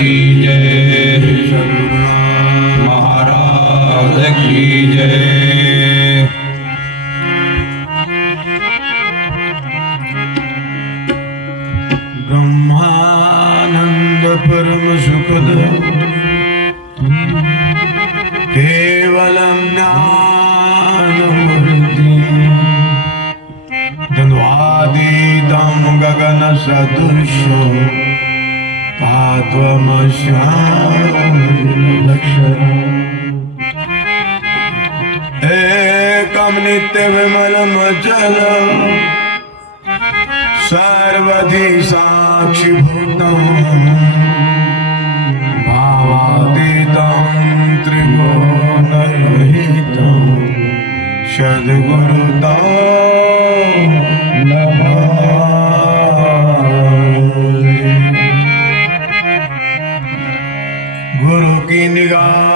की जय, महाराज की जय। ब्रह्मानंद परम सुखद केवलम ज्ञानमूर्ति द्वन्द्वातीतं गगन सदृशं तत्त्वमस्यादिलक्षणम् एकं नित्यविमलम् अचलम् सर्वधि साक्षिभूतम् भावातीतं त्रिगुणरहितं सद्गुरुतं नमामि। गुरु की निगाह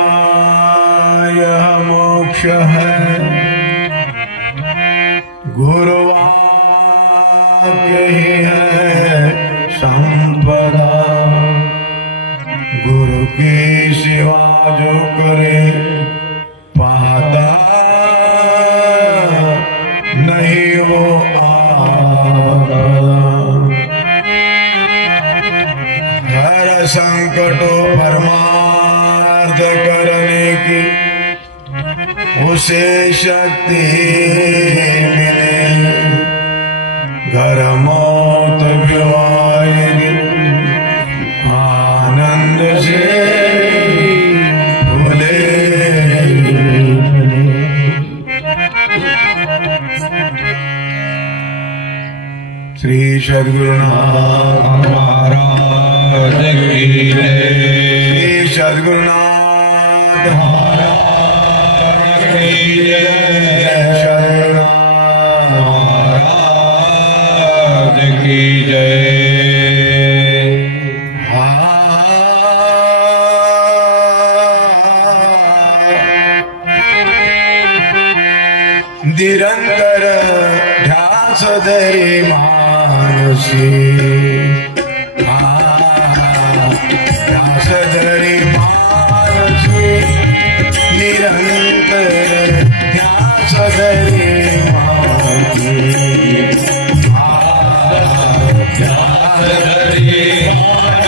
यह मोक्ष है, गुरुवाक्य ही है संपदा। गुरु की सेवा जो करे पाता नहीं वो आपदा। हर संकटों परमार्थ करने की उसे शक्ति मिले। घर मौत भी आएगी आनंद से भूले। श्री सद्गुरुनाथ महाराज की जय, श्री सद्गुरुनाथ महाराज की जय, महाराज की जय। निरंतर ध्यास धरे मानसी, ध्यास धरे मानसी। निरंतर ध्यास धरे मानसी, ध्यास धरे मानसी।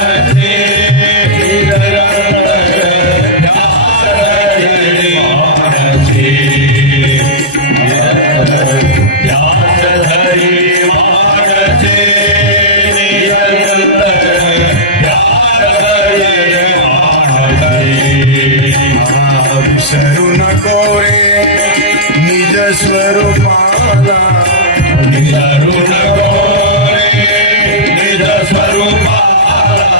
विसरू नको रे निज स्वरूपाला, विसरू नको रे निज स्वरूपाला।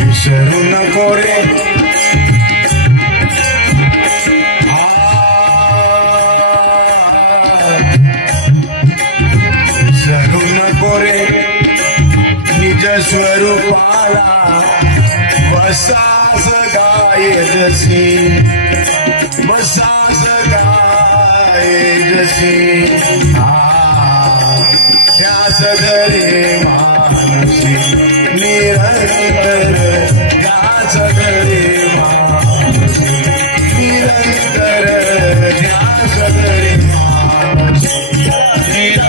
विसरू नको रे विसरू नको रे निज स्वरूपाला। वसास गाये जसी, वसास गाये जसी। ध्यास धरे मानसी, निरंतर ध्यास धरे मानसी। निरंतर ध्यास धरे मानसी, निरंतर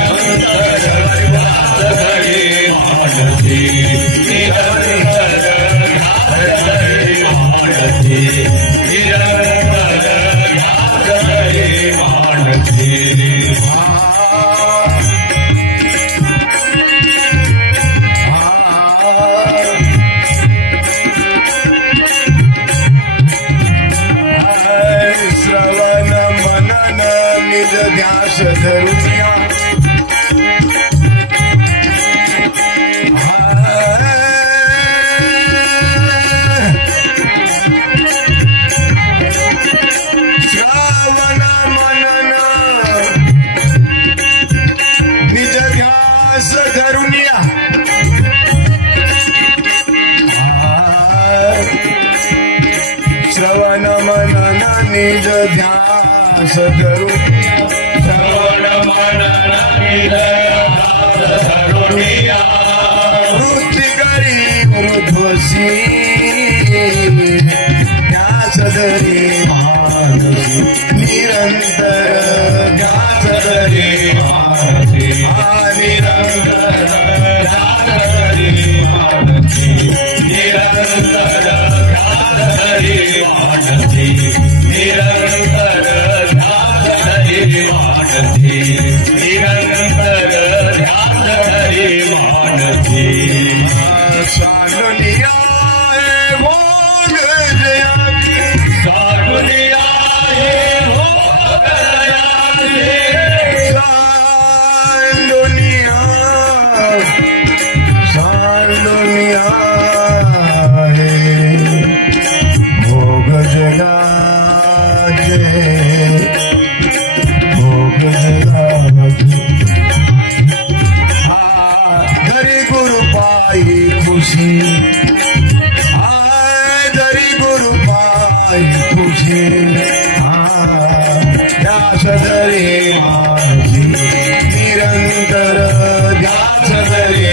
ध्यास धरे मानसी। श्रवण मनन निज ध्यास धरुनिया। श्रवण मनन निज ध्यास धरुनिया। श्रवण मनन निज ध्यास धरुनिया। श्रवण मनन निज ध्यास धरुनिया। वृत्ति करी धरी मानसी निरंतर ध्यास धरी मानसी निरंतर ध्यान धरी मानसी निरंतर ध्यान धरी मानसी निरंतर ध्यान धरी मानसी निरंतर ध्यान धरी मानसी सानुलिया भोग जया सानुलिया भोग जया सानुलिया सानुलिया भोग जया भोग जया धरी गुरु पाई खुशी धरी गुरु पाई खुशी ध्यास धरी मानसी निरंतर ध्यास धरी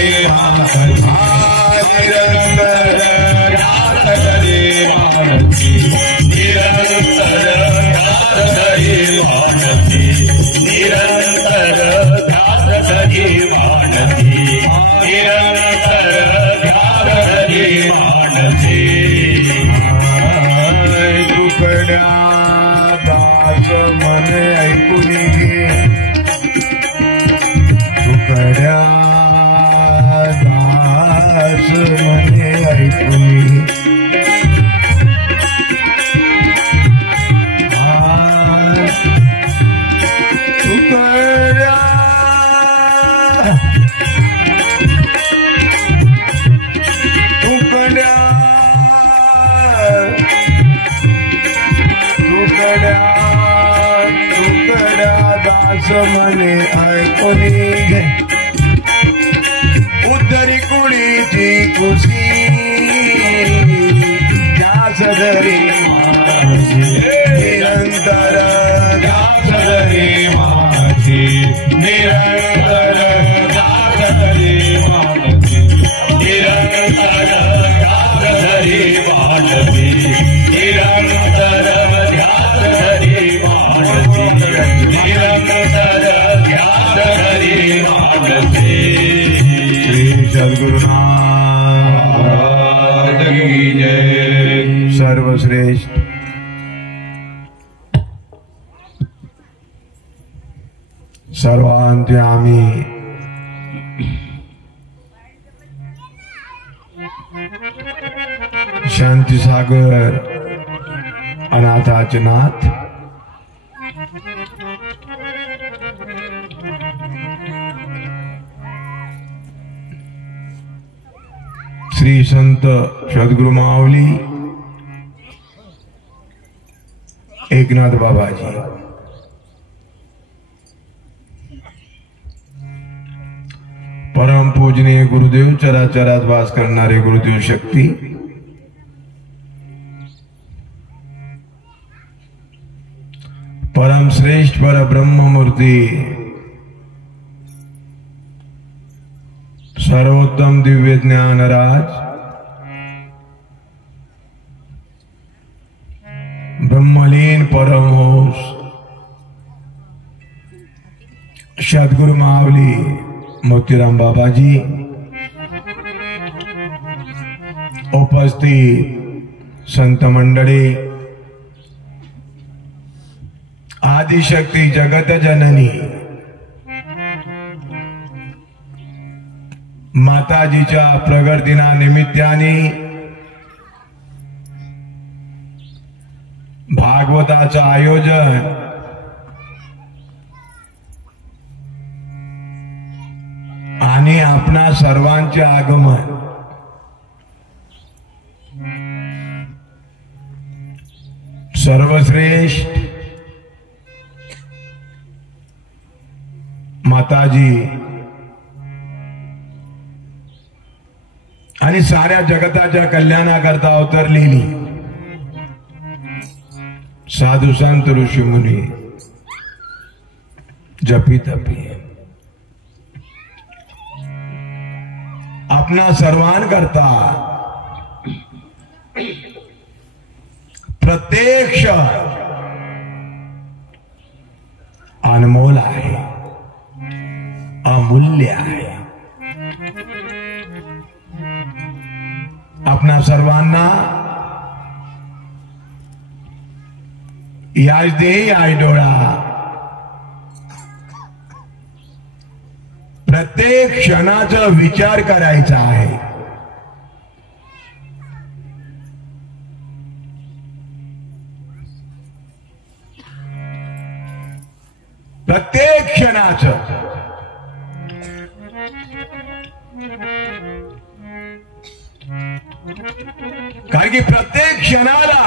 निरंतर ध्यान धरी मानसी निरंतर ध्यान धरी मानसी निरंतर ध्यान धरी मानसी निरंतर ध्यान धरी मानसी तुकड्या दास मन ऐकून घे तुकड्या दास मने ऐकून घे तुकड्या तुकड्या तुकड्या तुकड्या दास मने ऐकून घे उद्धरी कुळीची खुशी ध्यास धरी मानसी निरंतर ध्यास धरी मानसी निरंतर ध्यास धरी मानसी निरंतर ध्यास धरी मानसी निरंतर ध्यास धरी मानसी निरंतर ध्यास धरी मानसी श्री सद्गुरुनाथ की जय सर्वश्रेष्ठ सर्वांतयामी शांती सागर अनाथाचे नाथ श्री संत सद्गुरु माऊली एकनाथ बाबाजी परम पूजनीय गुरुदेव चराचरात वास करणारे गुरुदेव शक्ती परम श्रेष्ठ पर ब्रह्म मूर्ति सर्वोत्तम दिव्य ज्ञान राज ब्रह्मलीन परमहंस सद्गुरु माऊली मोतीराम बाबाजी उपस्थित संत मंडळी आदिशक्ती जगत जननी माताजीच्या प्रगट दिनानिमित्ताने भागवताचं आयोजन आणि आपणा सर्वांचे आगमन सर्वश्रेष्ठ माताजी आणि साऱ्या जगताच्या कल्याणाकरता अवतरलेली साधू संत ऋषी मुनी जपी तपी आपणा सर्वांकरता प्रत्येक क्षण अनमोल आहे, अमूल्य आहे. आपणा सर्वांना याच देही याच डोळा प्रत्येक क्षणाचा विचार करायचा आहे. प्रत्येक क्षणाचं कारण की प्रत्येक क्षणाला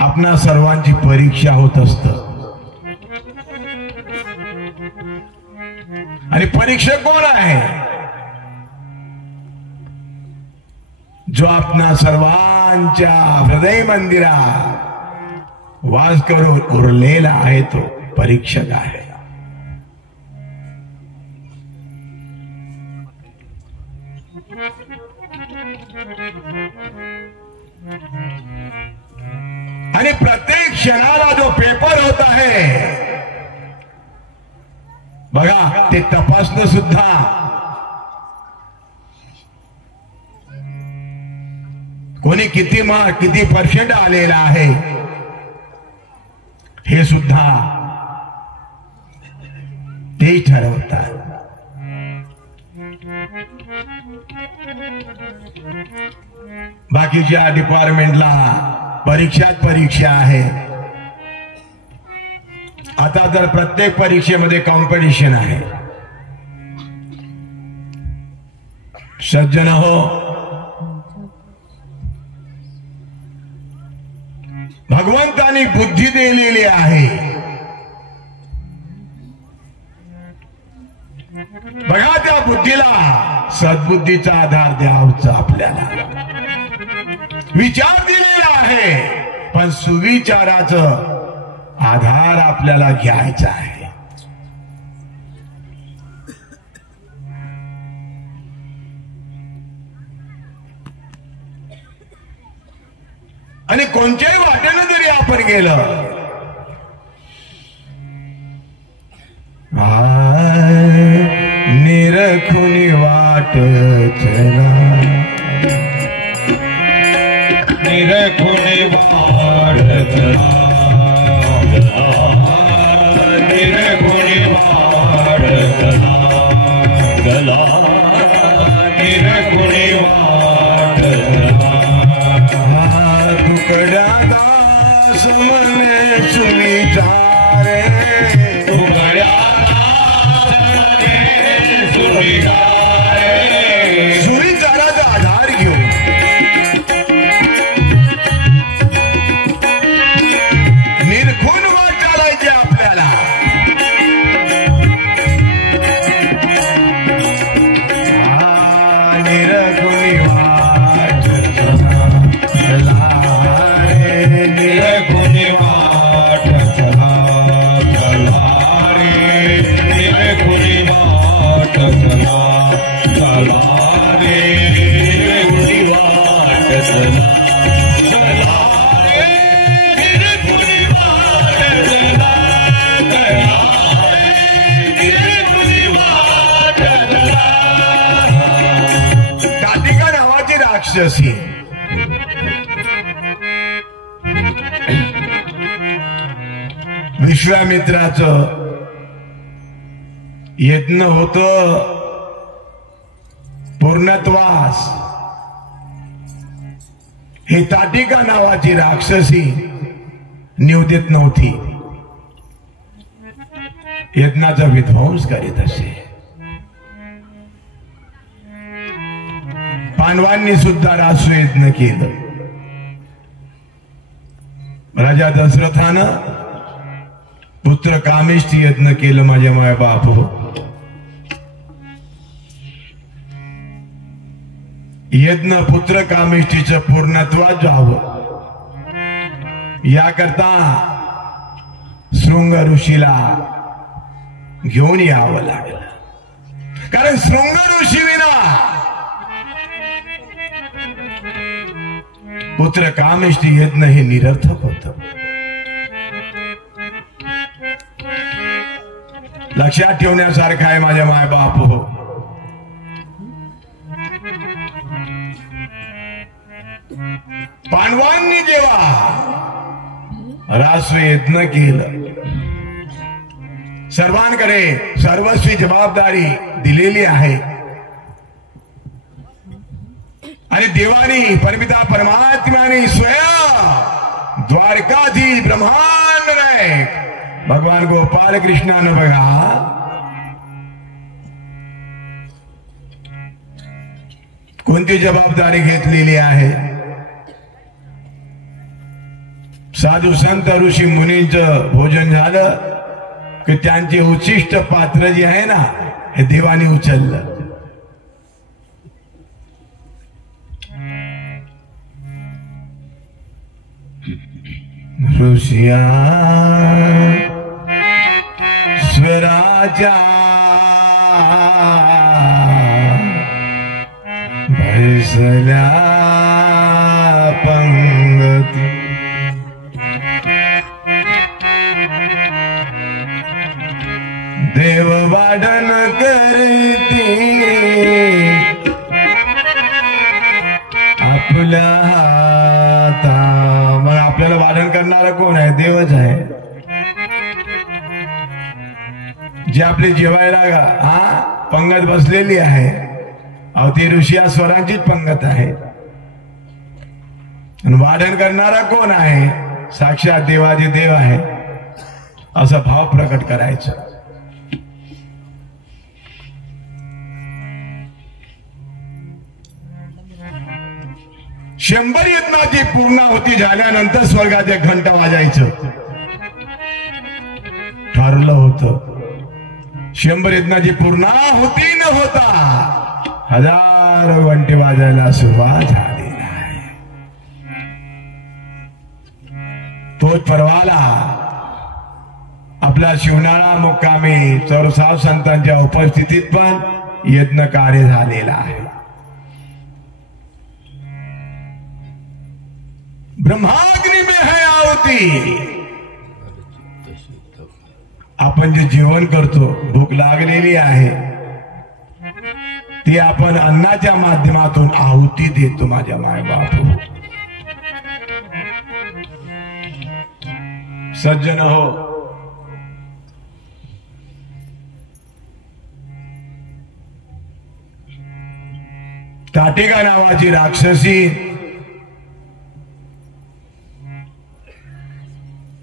आपणा सर्वांची परीक्षा होत असत. आणि परीक्षक कोण आहे? जो आपणा सर्वांच्या हृदय मंदिरात वास करून उरलेला आहे तो परीक्षक आहे. आणि प्रत्येक क्षणाला जो पेपर होत आहे बघा, ते तपासणं सुद्धा कोणी किती मार्क किती पर्सेंट आलेला आहे हे सुद्धा ते ठरवतात. बाकीच्या डिपार्टमेंटला परीक्षा आहे. आता तर प्रत्येक परीक्षेमध्ये कॉम्पिटिशन आहे. सज्जन हो, भगवंतानी बुद्धी दिलेली आहे. बघा, त्या बुद्धीला सद्बुद्धीचा आधार द्यावचा आपल्याला. विचार दिलेला आहे पण सुविचाराचं आधार आपल्याला घ्यायचा आहे. आणि कोणत्याही वाटेनं जरी आपण गेलं, निरखुनी वाट चला, निरखुनी वाट चला, निरखुनी वाट चला, चला निरखुनी वाट चला. तुकड्या दास मने सुविचारे, तुकड्या सुविचाराचा आधार घेऊन निर्खुन वाट चालायची आपल्याला. निरखुनी वाट चला, निरखुनी वाट चला, चला रे निरखुनी वाट चला, चला रे निरखुनी वाट चला, चला रे निरखुनी वाट चला, चला रे निरखुनी वाट चला. कातिका नावाची राक्षसी विश्वामित्राचं यज्ञ होत, पूर्णत्वास. हे ताटिका नावाची राक्षसी नेऊ देत नव्हती, यज्ञाचा विध्वंस करीत असे. पांडवांनी सुद्धा रासू यज्ञ केलं. राजा दशरथानं पुत्र कामेष्ठी यज्ञ केलं. माझ्या माय बाप हो, यज्ञ पुत्र कामेष्ठीचं पूर्णत्वात जावं याकरता शृंग ऋषीला घेऊन यावं लागलं. कारण शृंग ऋषी विना पुत्र कामेष्टी यज्ञ हे निरर्थक होत. लक्षात ठेवण्यासारखं आहे माझ्या मायबाप हो. पांडवांनी जेव्हा राष्ट्र यज्ञ केलं, सर्वांकडे सर्वस्वी जबाबदारी दिलेली आहे आणि देवानी परमिता परमात्म्याने स्वयं द्वारकाधीश ब्रह्मांड नायक भगवान गोपाल कृष्णानं बघा कोणती जबाबदारी घेतलेली आहे. साधू संत ऋषी मुनींचं भोजन झालं की त्यांचे उच्छिष्ट पात्र जे आहे ना हे देवाने उचललं. ऋषिया स्वराजा भैसल्या पंगती देव वाढन करती आपल्या हाता. मग आपल्याला वाढन करणारा कोण आहे? देवच आहे. जे आपली जेवायला पंगत बसलेली आहे अहो ती ऋषी स्वरांचीच पंगत आहे. वाढन करणारा कोण आहे? साक्षात देवादी देव आहे. असा भाव प्रकट करायचा. शंभर यज्ञाची पूर्णाहुती झाल्यानंतर स्वर्गाचे घंट वाजायचं ठरलं होतं. 100 यज्ञाची पूर्णाहुती न होता हजारो घंटे वाजायला सुरुवात झालेली आहे. तोच परवाला आपला शिवनाळा मुक्कामी चौरसाव संतांच्या उपस्थितीत पण यज्ञ कार्य झालेला आहे. ब्रह्माग्नि में है आहुती. आपण जे जेवण करतो भूक लागलेली आहे ती आपण अन्नाच्या माध्यमातून आहुती देतो माझ्या मायबाप. सज्जन हो, ताटिका नावाची राक्षसी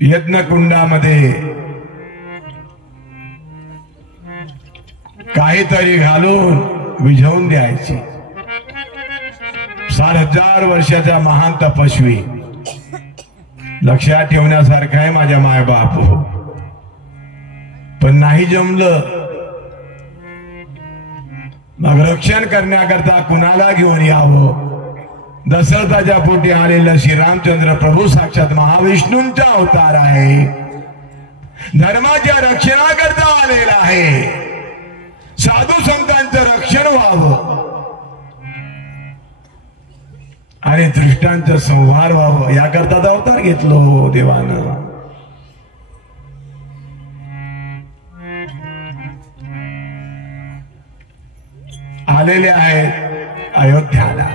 यज्ञकुंडामध्ये काहीतरी घालून विझवून द्यायची. 6000 वर्षाचा महान तपस्वी. लक्षात ठेवण्यासारखं आहे माझ्या मायबाप हो. पण नाही जमलं मग रक्षण करण्याकरता कुणाला घेऊन यावं? दशरथाच्या पोटी आलेला श्रीरामचंद्र प्रभू साक्षात महाविष्णूंचा अवतार आहे. धर्माच्या रक्षणाकरता आलेला आहे. साधू संतांचं रक्षण व्हावं आणि दृष्टांचं संहार व्हावं याकरता अवतार घेतलो देवानं. आलेले आहेत अयोध्याला.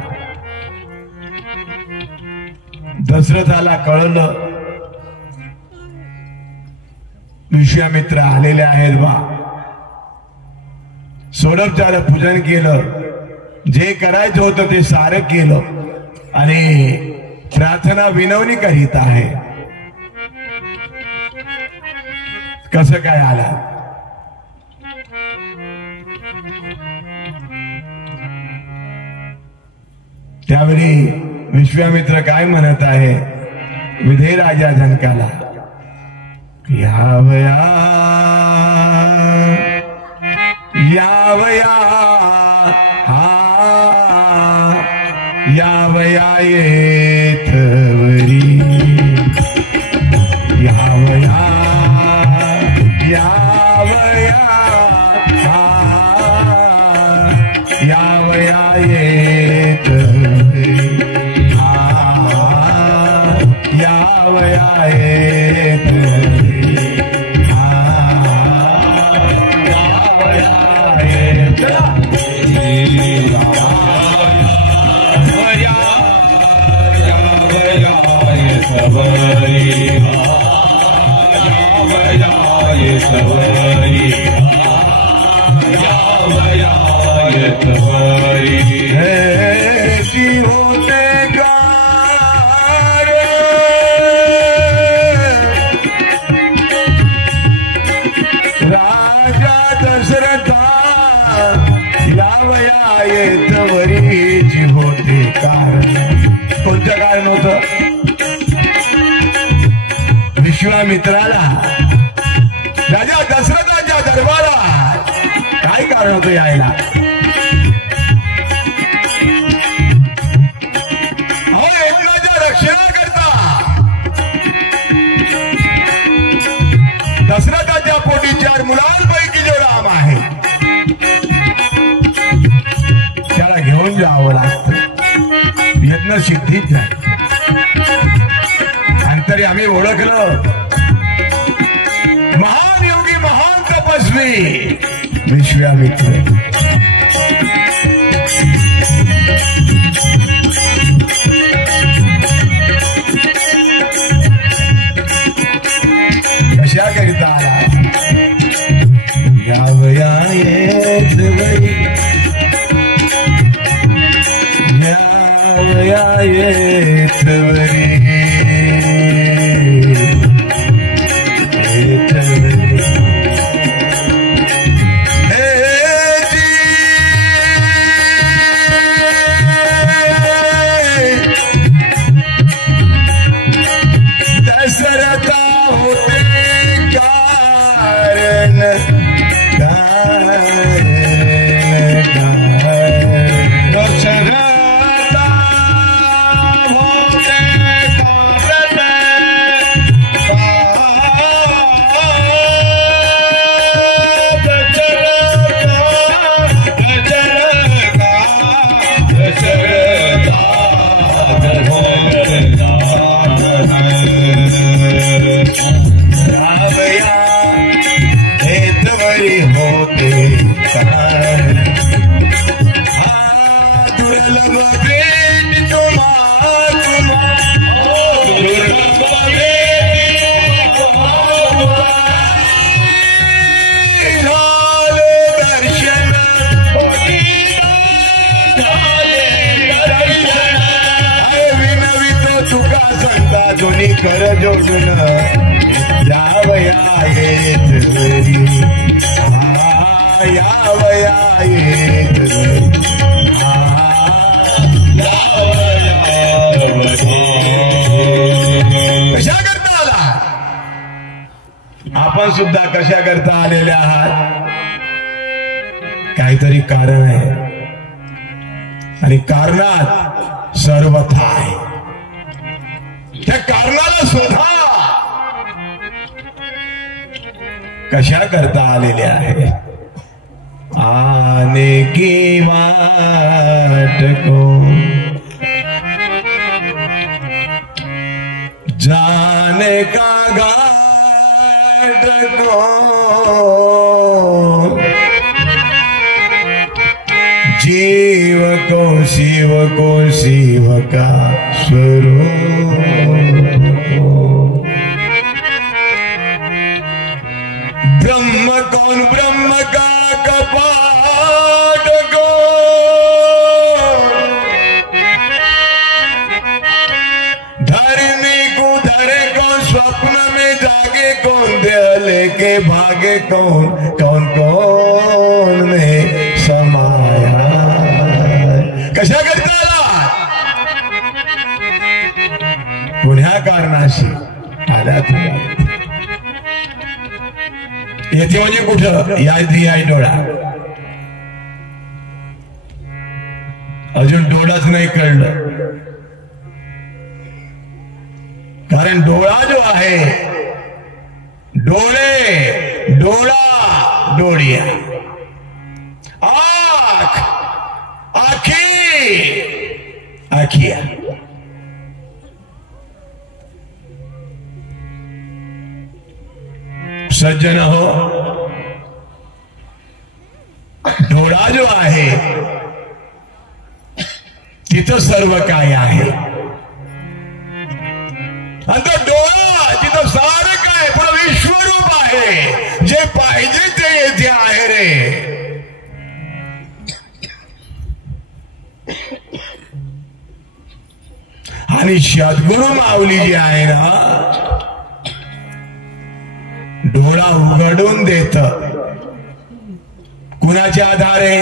दशरथाला कळलं विश्वामित्र आलेले आहेत बा. सोडपचार पूजन केलं, जे करायचं होतं ते सारं केलं आणि प्रार्थना विनवणी करीत आहे. कसं काय आला? त्यावेळी विश्वामित्र काय म्हणत आहे? विधे राजा जनकाला यावया यावया हा यावया येथवरी यावया यावया हा यावया येथवरी हा राजा दशरथा यावया येतवरी जी होते कारण. कोणतं कारण होतं? विश्वामित्राला राजा दशरथाच्या दरबारात काय कारण होतं यायला? दशरथाच्या पोटी 4 मुलांपैकी जो राम आहे त्याला घेऊन जावं लागतं. यत्न सिद्धीत नाही. आणि तरी आम्ही ओळखलं महान योगी महान तपस्वी विश्वामित्र. कशा करिता आला? यावया येतवरी यावया येतवरी दशरथा होते कारण कर जोडून यावया येतवरी यावया येतवरी कशा करता आला? आपण सुद्धा कशा करता आलेले आहात? काहीतरी कारण आहे आणि कारणात सर्वथा आहे. त्या कारणाला शोधा. कशा करता आलेले आहे? आने की वाट को जाने का घाट को जीव को शिव का स्वरूप ब्रह्म कौन ब्रह्म का कपाट को धरने को धरे कौन स्वप्न में जागे कौन देह लेके भागे कौन कौन कौन में समाया. कशा करता आला? पुण्या कारणाशी आला तुला. येथे म्हणजे कुठं? याय डोळा. अजून डोळाच नाही कळलं. कारण डोळा जो आहे, डोळे, डोळा, डोळिया, आख, आखी, आखिया. सज्जन हो, डोळा जो आहे तिथं सर्व काय आहे. आणि तो डोळा संसार काय पण विश्वरूप आहे, जे पाहिजे ते येथे आहे रे. आणि सद्गुरु माऊली जी आहे ना, डोळा उघडून देत. कुणाच्या आधारे?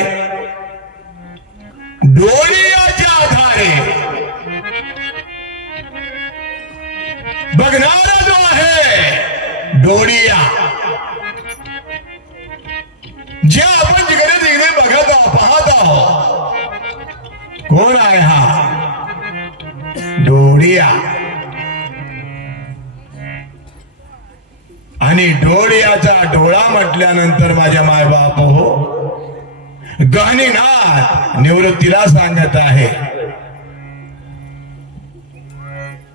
डोळ्याच्या आधारे. बघणारा जो आहे डोळिया, जे आपण जिकडे तिकडे बघत पाहत आहोत, कोण आहे हा? डोळिया. आणि डोळ्याचा डोळा म्हटल्यानंतर माझ्या मायबाप हो, गहनीनाथ निवृत्तीला सांगत आहे,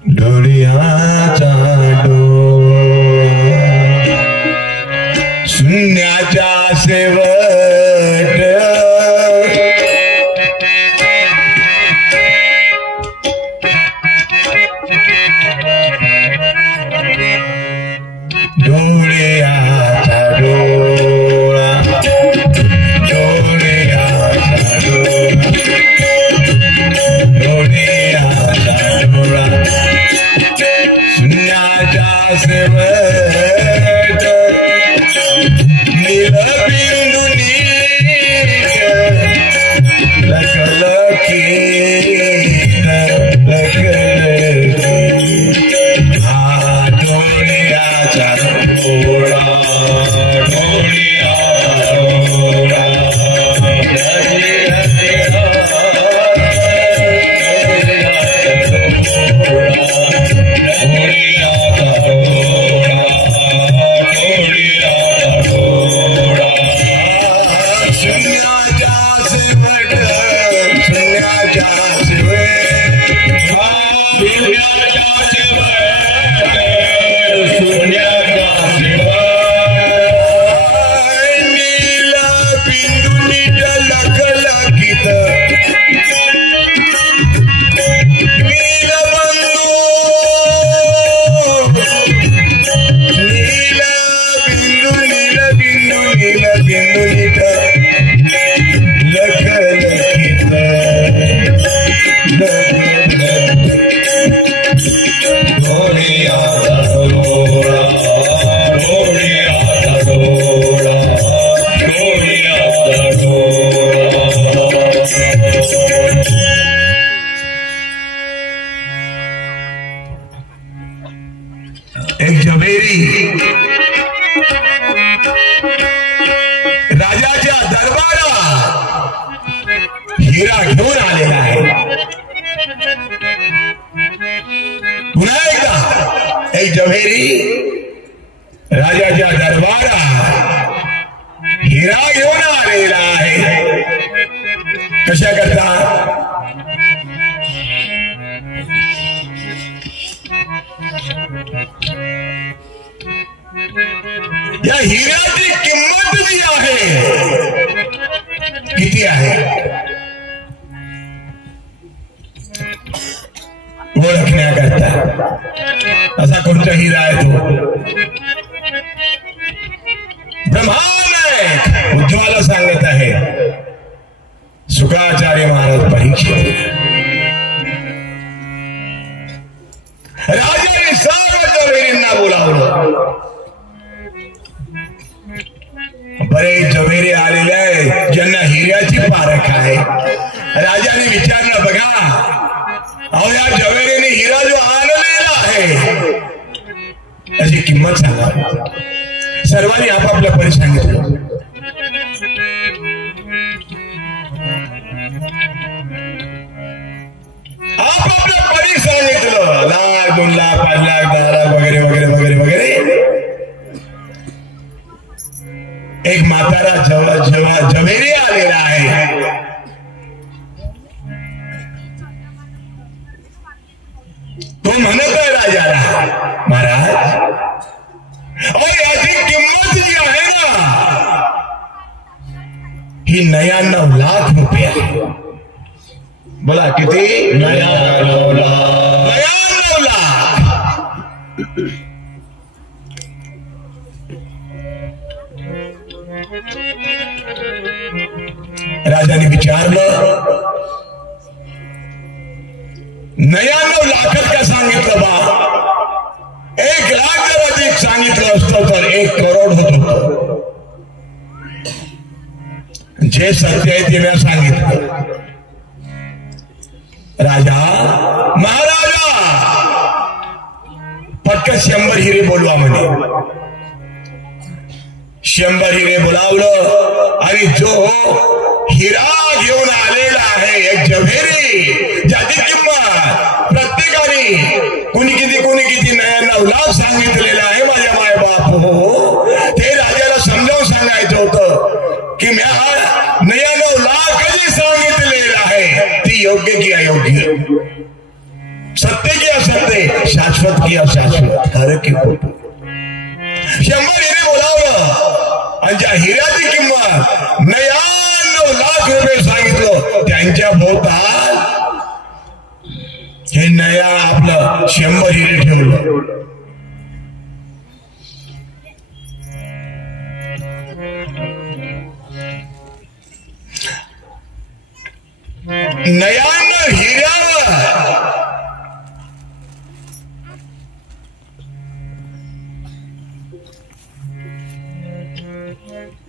डोळ्याचा डोळा शून्याच्या शेवट, डोळ्याचा डोळा, डोळ्याचा डोळा, शून्याच्या शेवट, नीलबिंदू नील लखलखीत, हा डोळ्याचा डोळा, डोळ्याचा डोळा. एक झवेरी राजाच्या दरबारात हिरा घेऊन आलेला आहे. पुन्हा एकदा एक झवेरी राजाच्या दरबारात हिरा घेऊन आलेला आहे. कशा करता? या हिऱ्याची किंमत जी आहे किती आहे ओळखण्याकरता. असा कोणता हिरा आहे तो? ब्रह्मांड उज्ज्वला सांगत आहे. शुकाचार्य महाराज परीक्षित राजाने सर्व झवेरींना बोलावलं. बरेच झवेरी आलेले आहे ज्यांना हिऱ्याची पारख आहे. राजाने विचारलं, बघा अहो या झवेरीने हिरा जो आणलेला आहे त्याची किंमत सांगा. सर्वांनी आपापल्या परी सांगितलं. आपापल्या परी सांगितलं. 1,00,000, 2,00,000, 5,00,000, 10,00,000 वगैरे वगैरे वगैरे वगैरे. एक म्हातारा झवेरी आलेला आहे. तो म्हणत आहे राजाला, महाराज और याची किंमत जी आहे ना ही 99,00,000 रुपये आहे. बोला किती? 99,00,000. महाराजांनी विचारलं, 99 लाखात का सांगितलं बा? 1 लाख जर अधिक सांगितलं असतं तर 1 करोड होत होत. जे सत्य आहे ते मी सांगितलं. राजा महाराजा पटकन 100 हिरे बोलवा म्हणे. 100 हिरे बोलावलं आणि जो हिरा घेऊन आलेला आहे, एक जव्हेरी ज्याची किंमत प्रत्येकाने कुणी किती 99 लाख सांगितलेलं आहे. माझ्या माय बाप हो, ते राजाला समजावून सांगायचं होतं की मी 99 लाख कधी सांगितलेलं आहे, ती योग्य की अयोग्य, सत्य की असत्य, शाश्वत की अशाश्वत, खरं की खोटं. 100 हिरे बोलावलं आणि ज्या हिऱ्याची किंमत 99 लाख रुपये सांगितलं, त्यांच्या भोवताल हे नया आपलं 100 हिरे ठेवलं. नयान हिऱ्यावर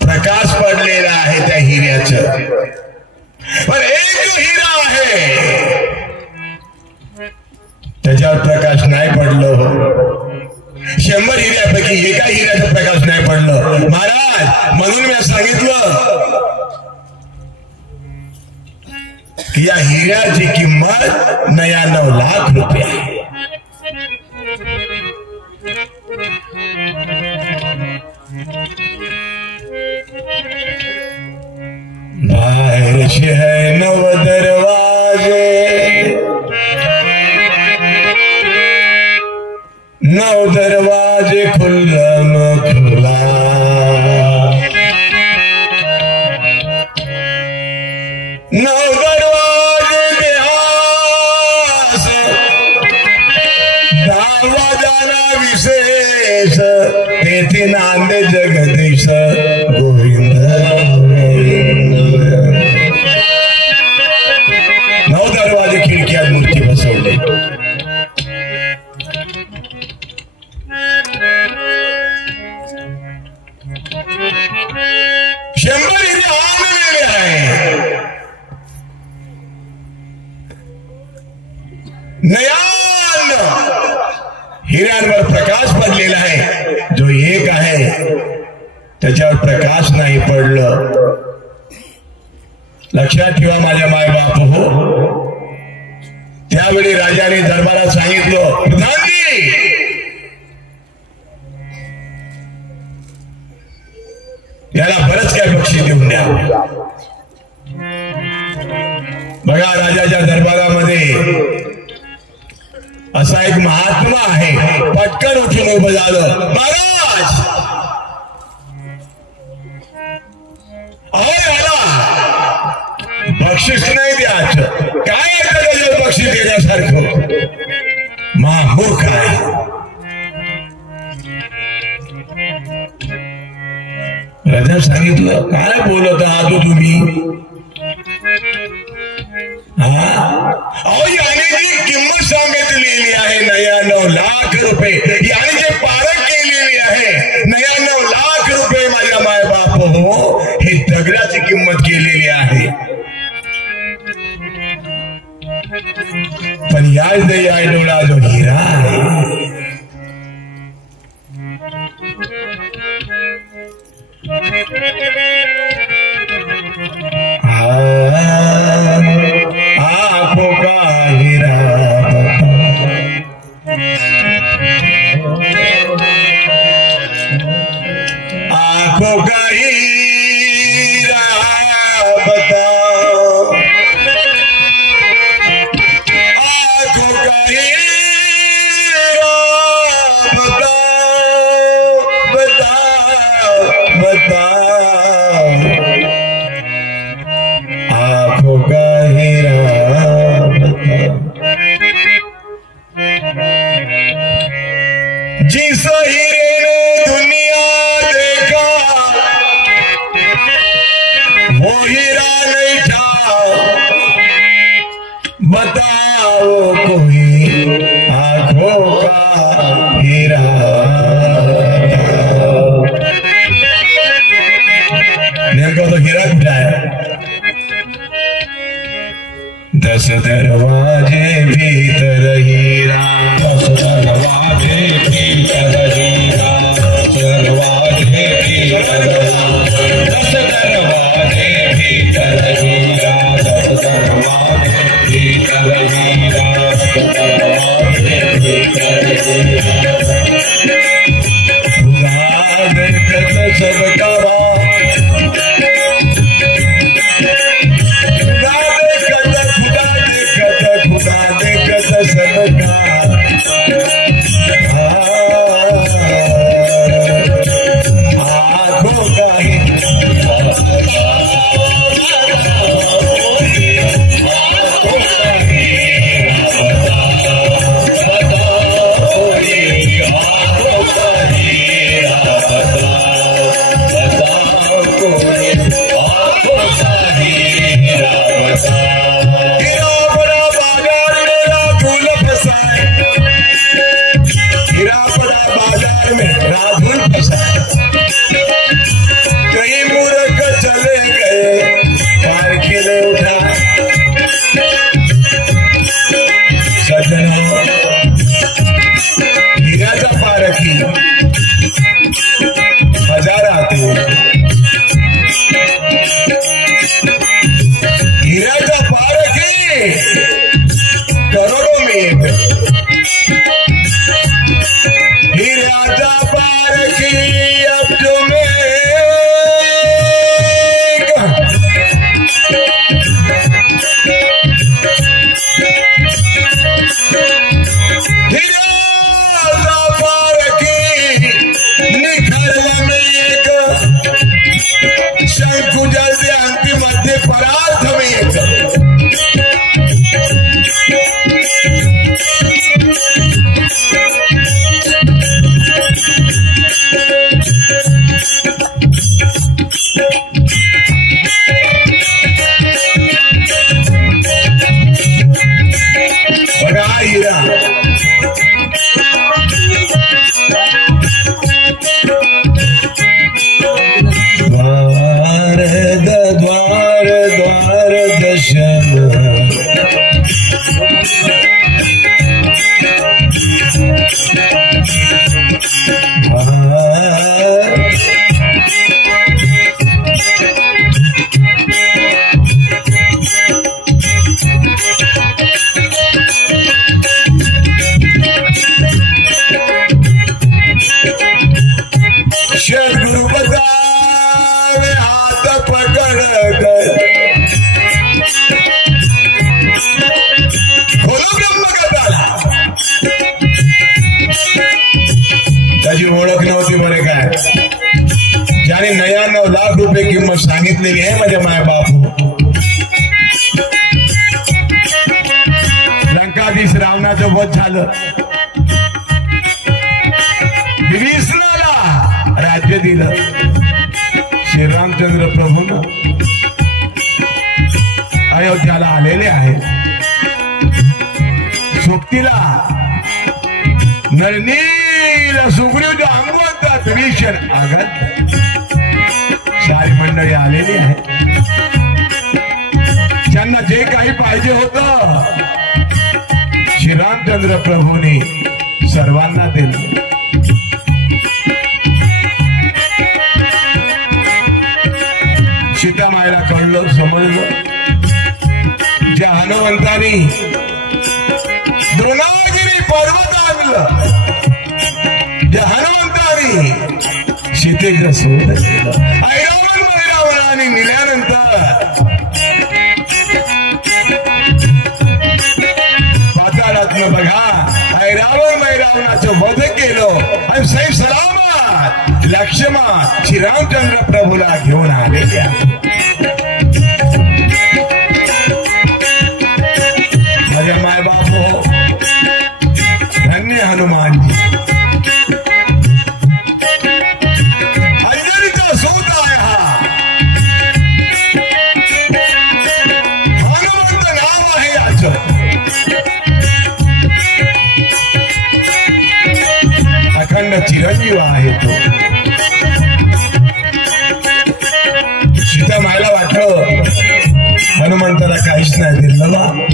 प्रकाश पडलेला आहे त्या हिऱ्याचं. पण एक जो हिरा आहे त्याच्यावर प्रकाश नाही पडलं. 100 हिऱ्यापैकी एका हिऱ्याचा प्रकाश नाही पडलं. महाराज, म्हणून मी सांगितलं की या हिऱ्याची किंमत 99 लाख रुपये आहे. बाहर से है 9 दरवाजे, 9 दरवाजे खुल्लम खुला, 9 दरवाजे के आस, दावा जाना विशेष, तेथे नांदे जगदीश गोविंद. 9 दरवाजे खिडक्यात मूर्ती बसवली. शंभर हिरे आणलेले आहे. नयान हिऱ्यांवर प्रकाश पडलेला आहे. जो एक आहे त्याच्यावर प्रकाश नाही पडलं. लक्षात ठेवा माझ्या मायबाप हो. त्यावेळी राजाने दरबारात सांगितलं, प्रधानजी याला बरंच काय बक्षीस देऊन द्या. बघा, राजाच्या दरबारामध्ये असा एक महात्मा आहे. पटकन उठून उभं झालं. महाराज, अहो याला बक्षीस नाही द्यायचं. काय त्याच्यावर बक्षीस देण्यासारखं? मूर्ख आहे. राजा सांगितलं, काय बोलत आहात तुम्ही? अहो याने जी किंमत सांगितलेली आहे 99 लाख रुपये, याने जे पारख केलेली आहे 99 लाख रुपये, माझ्या मायबाप हो, हे दगडाची किंमत केलेली आहे. पण याच दे डोळा जो हिरा आहे, आंखों का सांगितलेली आहे माझ्या माय बापू. लंकाधीश रावणाचं वध झालं, विभीषणाला राज्य दिलं. श्रीरामचंद्र प्रभूंना अयोध्याला आलेले आहेत. सोबतीला नळनील सुग्रीव जो अंगवतात विभीषण आगत सारी मंडळी आलेली आहे. त्यांना जे काही पाहिजे होतं श्रीरामचंद्र प्रभूंनी सर्वांना दिलं. सीतामाईला कळलं, समजलं. ज्या हनुमंतानी द्रोणागिरी पर्वत आणलं, ज्या हनुमंतानी सीतेचं शोध केलं, ऐरावण मैरावणाने नेल्यानंतर पाताळातनं बघा ऐरावण मैरावणाचं वध केलं आणि सैफ सलामत लक्ष्मण श्रीरामचंद्र प्रभूला घेऊन आलेल्या. माझ्या माय बापो, धन्य हनुमानजी. अंजनीचा सूत आहे हा. हनुमंत नाव आहे याचं. अखंड चिरंजीव आहे तो. सीतामाईला वाटलं हनुमंताला काहीच नाही दिलं ना.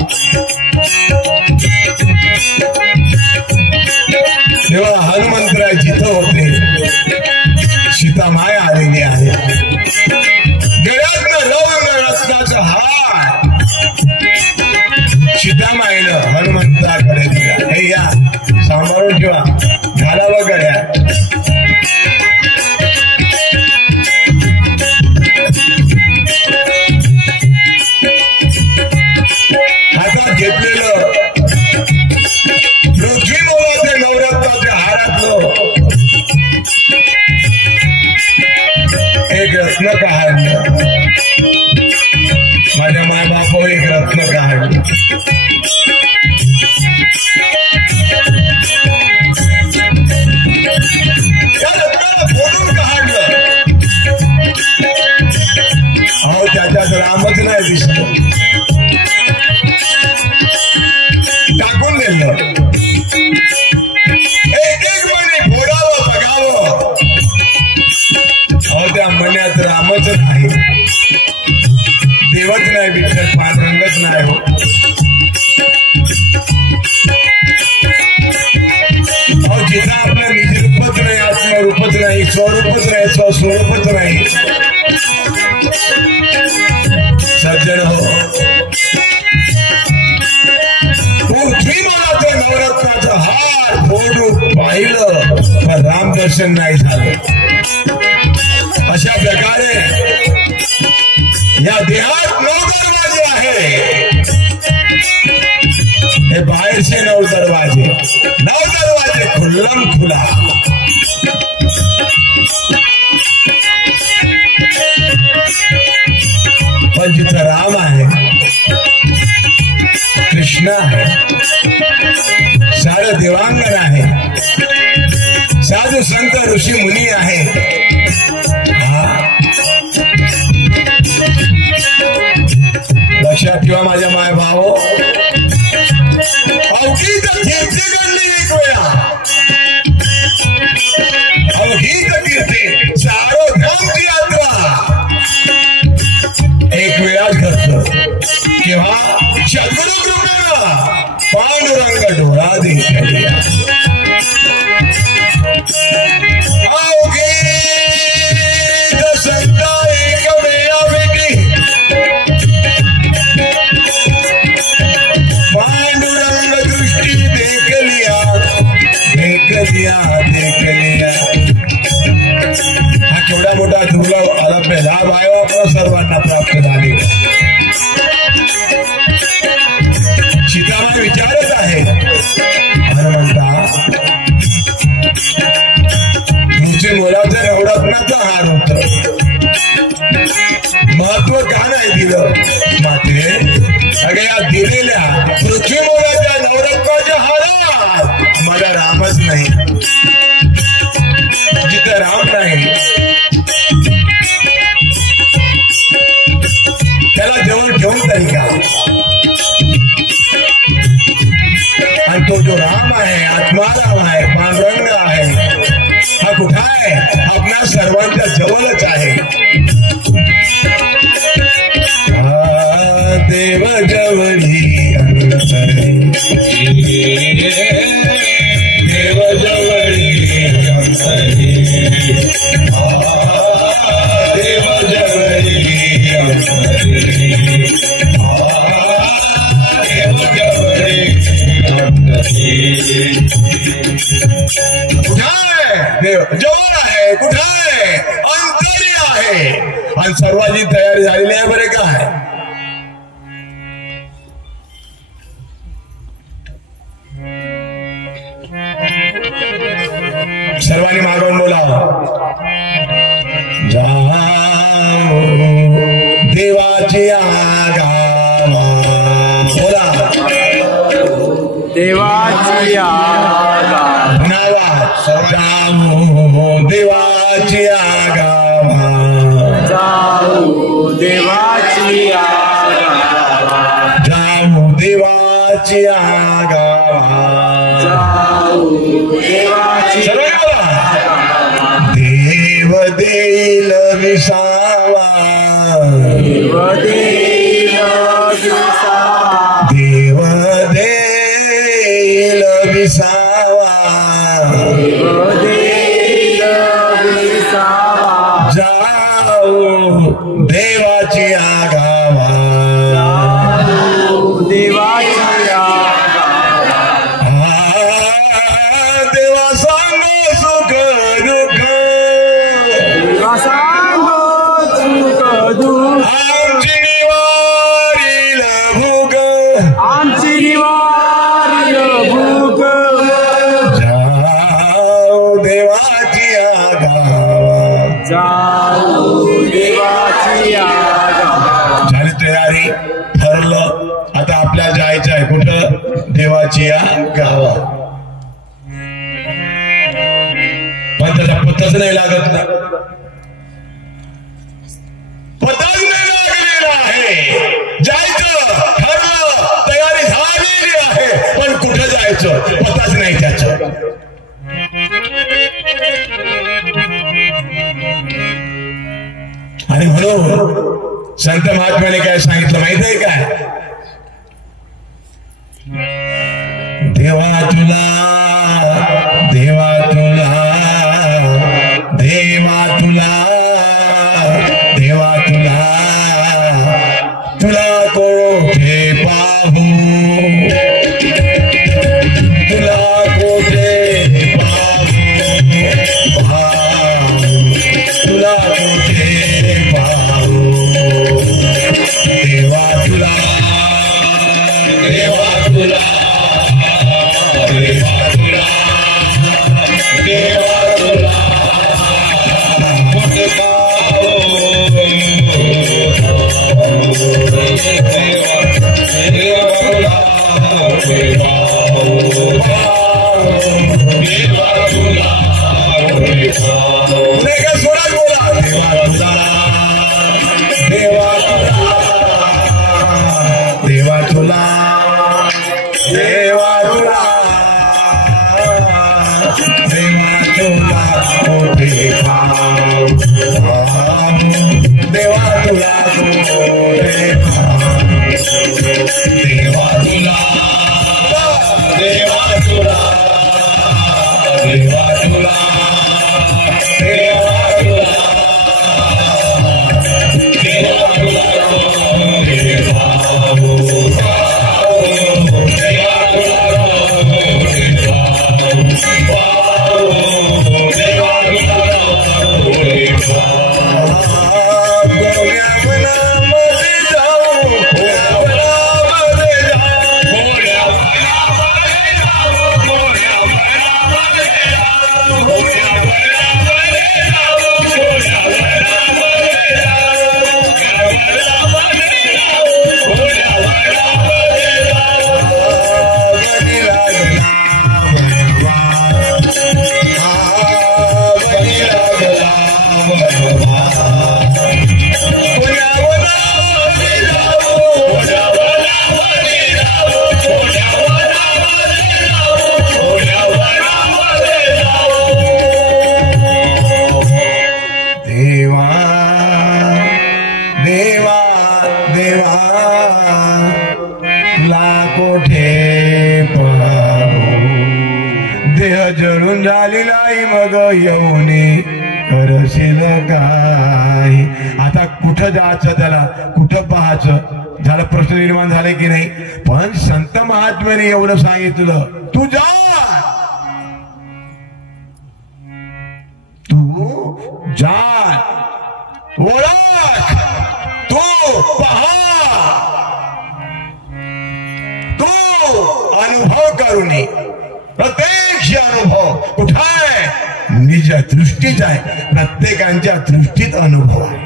तेव्हा हनुमंतराय जिथं होते सीतामाय आलेली आहे. गळ्यातनं रवंग रत्नाचा हार सीतामाईनं हनुमंताकडे दिला. हे या सांभाळून ठेवा. रूपच नाही विठ्ठल पांडुरंगच नाही हो. अहो जिथं आपलं निज रूपच नाही, आत्मरूपच नाही, स्वरूपच नाही, स्वस्वरूपच नाही. सज्जन हो, पृथ्वी मनाचं नवरत्नाचं हार फोडून पाहिलं पण रामदर्शन नाही झालं. अशा प्रकारे या देहात 9 दरवाजे आहे. हे बाहेरचे 9 दरवाजे, 9 दरवाजे खुल्लम खुला. पण जिथं राम आहे, कृष्ण आहे, सारं देवांगण आहे, साधू संत ऋषी मुनी आहे. लक्षात ठेवा माझ्या माय भाव, अवघीत कीर्ती घडली एक वेळा. अवघीत कीर्ती चारोधामची यात्रा एक वेळाच घडतं. केव्हा? सद्गुरु कृपेला पांडुरंग डोळा देखलिया. अवघीत संत एक वेळा भेटी, पांडुरंग दृष्टी देखलिया, देखलिया, देखलिया. हा केवढा मोठा दुर्लभ अलभ्य लाभ आहे आपल्या सर्वांना प्राप्त झाले. सीतामाई विचारत आहे म्हणता तुमचे मोलाचं नवरत्नाचा हार होत, महत्व का नाही दिलं? मात्र अगे या दिलेल्या पृथ्वी मोलाच्या नवरत्नाच्या हारात माझा रामच नाही. जिथं राम नाही त्याला जवळ ठेवून तरी का? आणि तो जो राम आहे, आत्माराम आहे, पांडुरंग आहे, हा कुठं आहे? आपल्या सर्वांच्या जवळच आहे. देव जवळी अंतरी, देव जवळी अंतरी, देव जवळी अंतरी, देव जवळी अंतरी. कुठं आहे देव? जवळ आहे. कुठं आहे? अंतरी आहे. आणि सर्वांची तयारी झालेली आहे बरे काय? सर्वांनी मागून बोलावं, जाओ देवाची आगावा. बोला, देवाची आगावा. नावा, जाओ देवाची आगावा, जाऊ देवाची आगावा, जाओ देवाची आगावा, जाऊ देवाची आगावा. देव देईल विसावा, देव देईल विसावा, देव देईल विसावा, देव देईल विसावा. जाऊ देवाची आगावा, जाऊ देवाची आगावा. देवा सांगो सुख दुःख, देवा सांगो सुख दुःख, आमची निवारील भूक, आमची निवारील भूक. जाऊ देवाची आगावा. जाऊ देवाची आगावा. झाली तयारी, ठरलं आता आपल्या जायचं आहे. कुठं? देवाची गावा. पण त्याचा पत्ताच नाही लागत ना, पत्ताच नाही लागलेला आहे. जायचं ठरलं, तयारी झालेली आहे, पण कुठं जायचं पत्ताच नाही त्याचं. आणि म्हणून संत महात्म्याने काय सांगितलं माहित आहे काय? देवा तुला देवा तुला देवा तुला देवा तुला तुला कोठे पाहू तुला कोठे पाहू तुला कोठे पाहू देवा तुला देवा तुला देवा तुला देवा तुला कोठे पाहू जळून झाली नाही मग येऊनी करशील काय? आता कुठं जायचं त्याला, कुठं पाहायचं, झाला प्रश्न निर्माण झाले की नाही? पण संत महात्म्याने एवढं सांगितलं, तू जा, तू जा, ओळख, तू पहा, तू अनुभव करून ये. प्रत्यक्ष अनुभव कुठाय? निज दृष्टीच आहे. प्रत्येकांच्या दृष्टीत अनुभव आहे.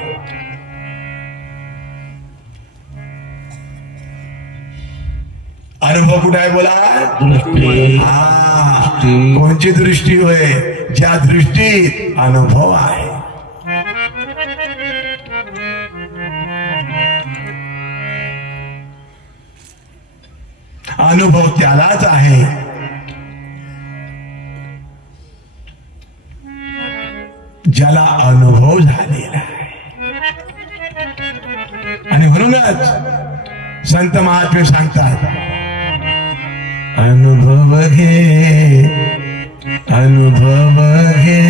अनुभव कुठे आहे बोला? कोणची दृष्टी होय? ज्या दृष्टीत अनुभव आहे. अनुभव त्यालाच आहे ज्याला अनुभव झालेला आहे. आणि म्हणूनच संत महात्मे सांगतात, अनुभव घे, अनुभव घे,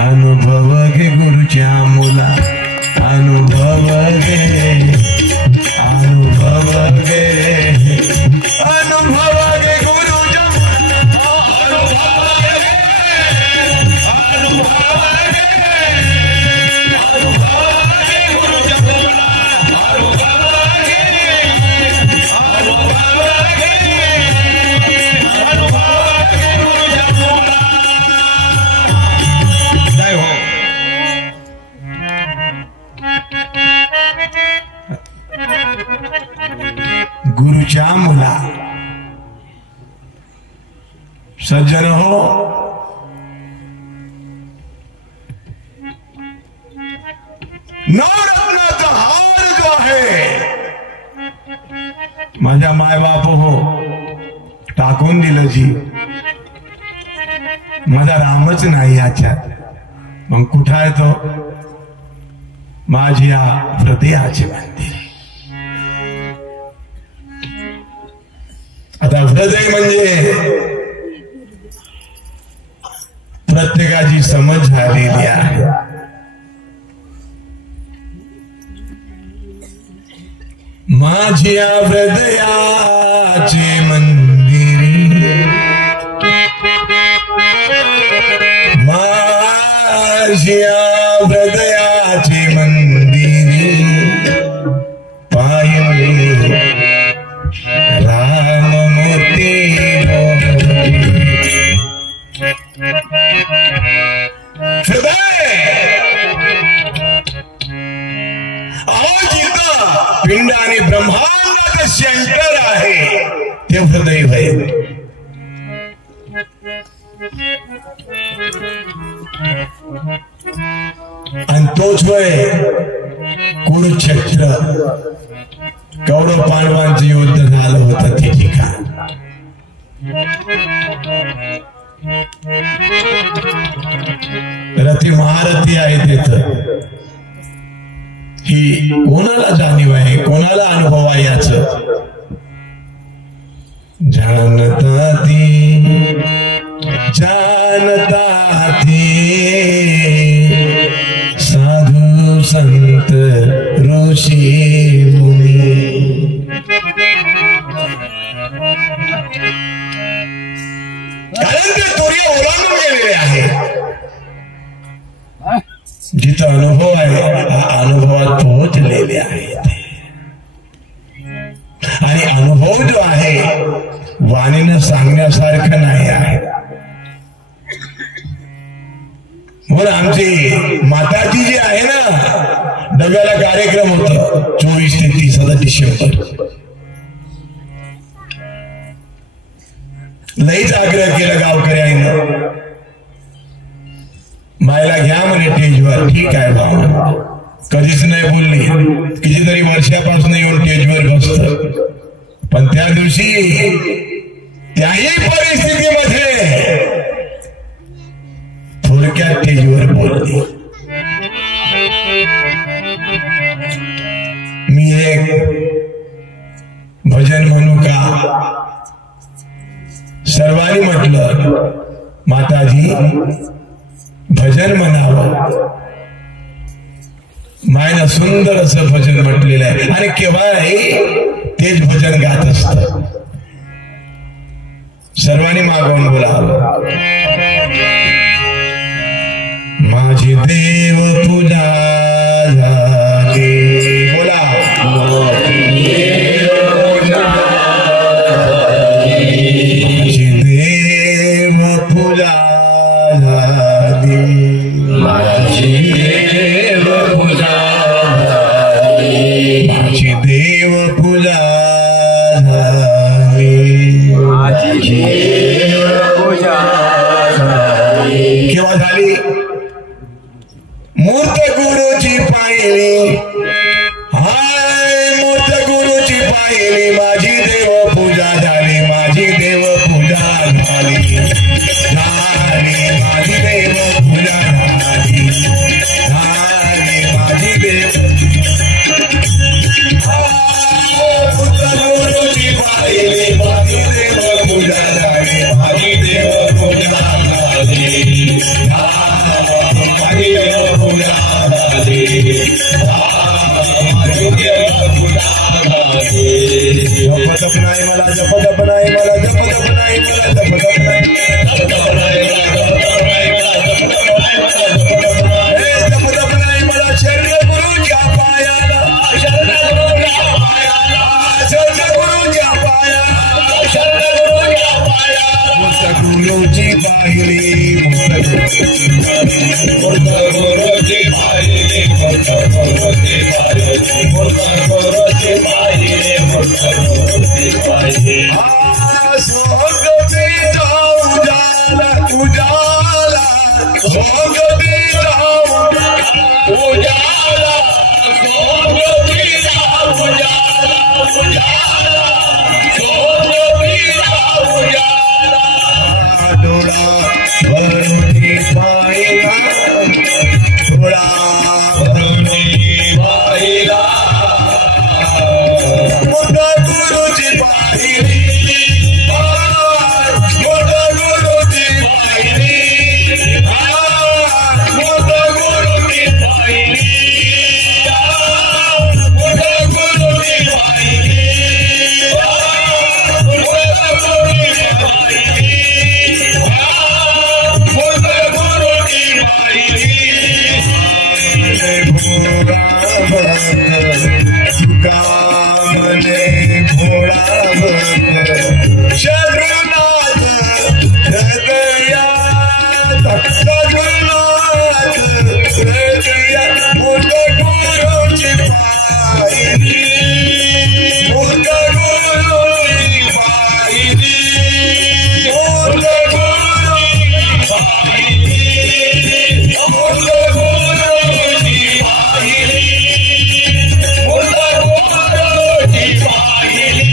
अनुभव घे गुरुच्या मुला, अनुभव घे, अनुभव घे, अनुभव घे गुरुच्या गुरुच्या मुला. सज्जन हो, नवरत्नाचा हार जो आहे, माझ्या मायबाप हो टाकून दिलं जी, माझा रामच नाही याच्यात. मग कुठं आहे तो? माझ्या हृदयाचे मंदिर. आता हृदय म्हणजे प्रत्येकाची समज झालेली आहे. माझ्या हृदयाचे मंदिरी, माझ्या हृदयाचे मंदिरी पायले राममूर्ती. हृदय पिंड आणि ब्रह्मांडाचं सेंटर आहे ते हृदय होय. आणि तोच वय कुरुक्षेत्र कौरव पांडवांचं युद्ध झालं होतं ते ठिकाण. रथी महारथी आहे तिथं. ही कोणाला जाणीव आहे, कोणाला अनुभव आहे याच. जानता ती साधू संत ऋषी मुनी. कारण ते तुर्य ओलांडून गेलेले आहे. जिथं अनुभव आहे अनुभवात पोहोचलेले आहेत. आणि अनुभव जो आहे वाणीनं सांगण्यासारखं नाही आहे. म्हणून आमची माताजी जी आहे ना, डब्याला कार्यक्रम होता 24 ते 30 डिसेंबर. लईच आग्रह केला गावकऱ्यांना, मायला घ्या म्हणे टेजवर. ठीक आहे भाऊ, कधीच नाही बोलली. कितीतरी वर्षापासून येऊन टेजवर बसत. पण त्या दिवशी त्याही परिस्थितीमध्ये थोडक्यात टेजवर बोलली. मी एक भजन म्हणू का? सर्वांनी म्हटलं माताजी भजन म्हणावं. मायनं सुंदर असं भजन म्हटलेलं आहे आणि केव्हाही तेच भजन गात असत. सर्वांनी मागवून बोलावं. माझी देव पूजा झाली. बोला माझी देव पूजा झाली. माझी देव पूजा झाली. माझी देव पूजा झाली. माझी देव पूजा झाली. केव्हा झाली? मूर्त गुरुची पाहिली. हाय मूर्त गुरुची पाहिली. माझी देव पूजा झाली. माझी देव पूजा झाली. झाली माझी देव पूजा झाली. झाली माझी देव. मूर्त गुरुची पाहिली. माझी देव पूजा झाली. माझी देव पूजा झाली. माझी देव पूजा झाली. माझी देव पूजा झाली. भक्त तुका मने भोळा भक्त शरणनाथ हृदयात सगुणात हृदयात मूर्त गुरुची पायरी मूर्त गुरुची पायरी मूर्त गुरुची पायरी मूर्त गुरुची पायरी मूर्त गुरुची पायरी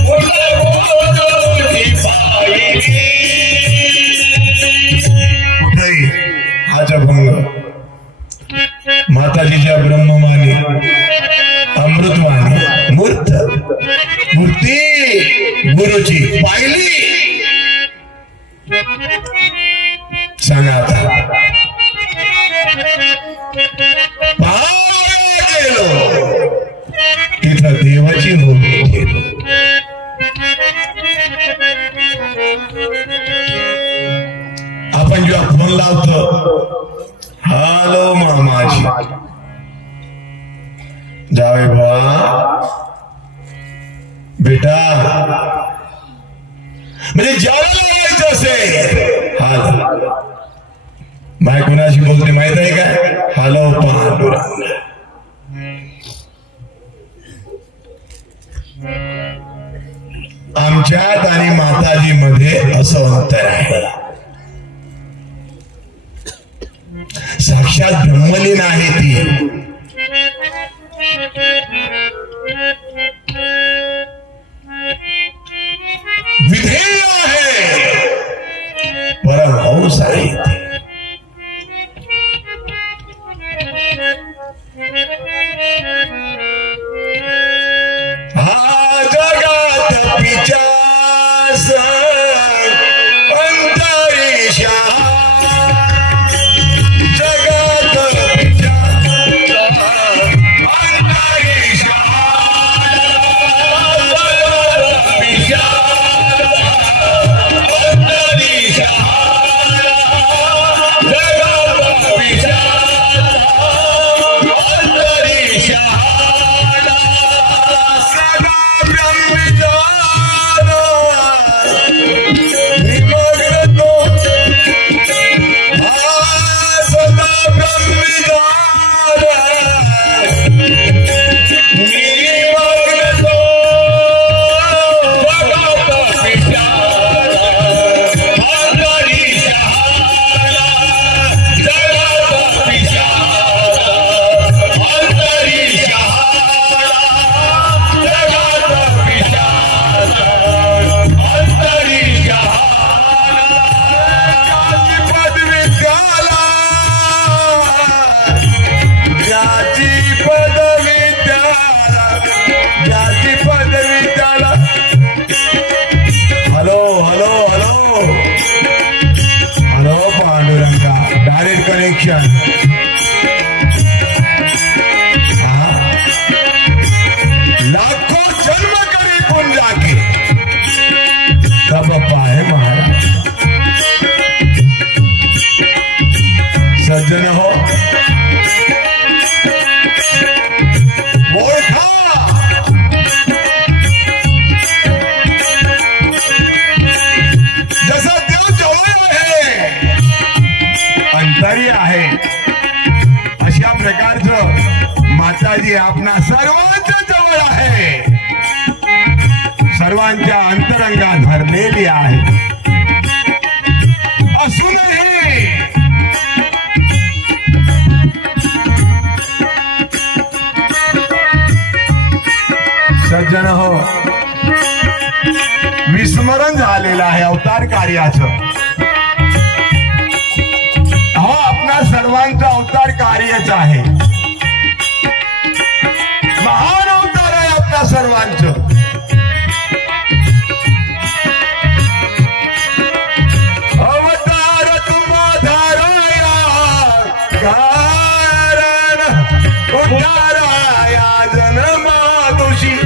मूर्त गुरुची पायरी कुठेही हाच अभंग माताजीच्या ब्रह्मवाणी अमृतवाणी मूर्त मूर्ती गुरुची पाहिली सांगा आता गेलो तिथं देवाची मूर्ती गेलो आपण जेव्हा फोन लावतो हॅलो मामाजी जावे बा बेटा म्हणजे ज्याला लावायचं असेल हाल माय कुणाशी बोलते माहित आहे काय हॅलो पांडुरंग आमच्यात आणि माताजी मध्ये असं अंतर आहे साक्षात ब्रह्मलीन आहे ती विधेय आहे परमहंस आहे ती हा जगात पिचास अंतरिशा लाखों जन्म करी पुन जाके तब पाए महाराज सज्जन हो ओळखा जसा देव जवळ आहे अंतरी आहे अशा प्रकारचं माताजी आपणा सर्वांच्या जवळ आहे सर्वांच्या अंतरंगात भरलेली आहे असूनही सज्जन हो विस्मरण झालेलं आहे अवतार कार्याचं हो आपणा सर्वांचं अवतार कार्यच आहे महान अवतार आहे आपल्या सर्वांचं अवतार तुम्हा धाराया कारण उद्धाराया जन्मादोषी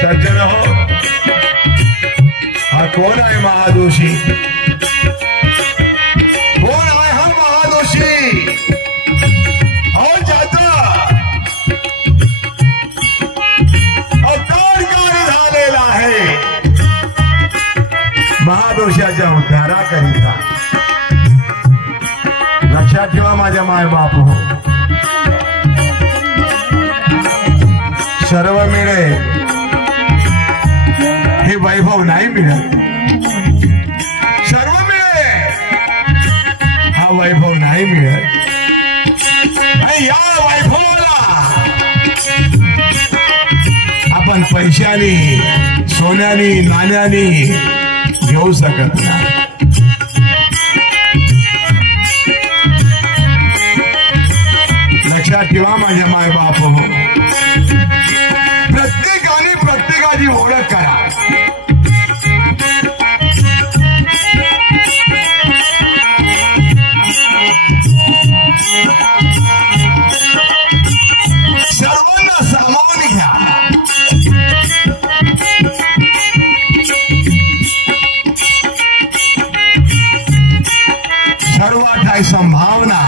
सज्जन हो हा कोण आहे महादोषी कोण आहे हा महादोषी अहो ज्याचा दोषाच्या उद्धाराकरिता. लक्षात ठेवा माझ्या माय बाप हो, सर्व मिळे हे वैभव नाही मिळत. सर्व मिळे हा वैभव नाही मिळत. आणि या वैभवाला आपण पैशानी, सोन्यानी, नाण्यानी घेऊ शकत नाही. लक्षात ठेवा माझ्या माय बाप हो, प्रत्येकाने प्रत्येकाची ओळख करा. सर्वांना सामावून घ्या. सर्वात आहे संभावना.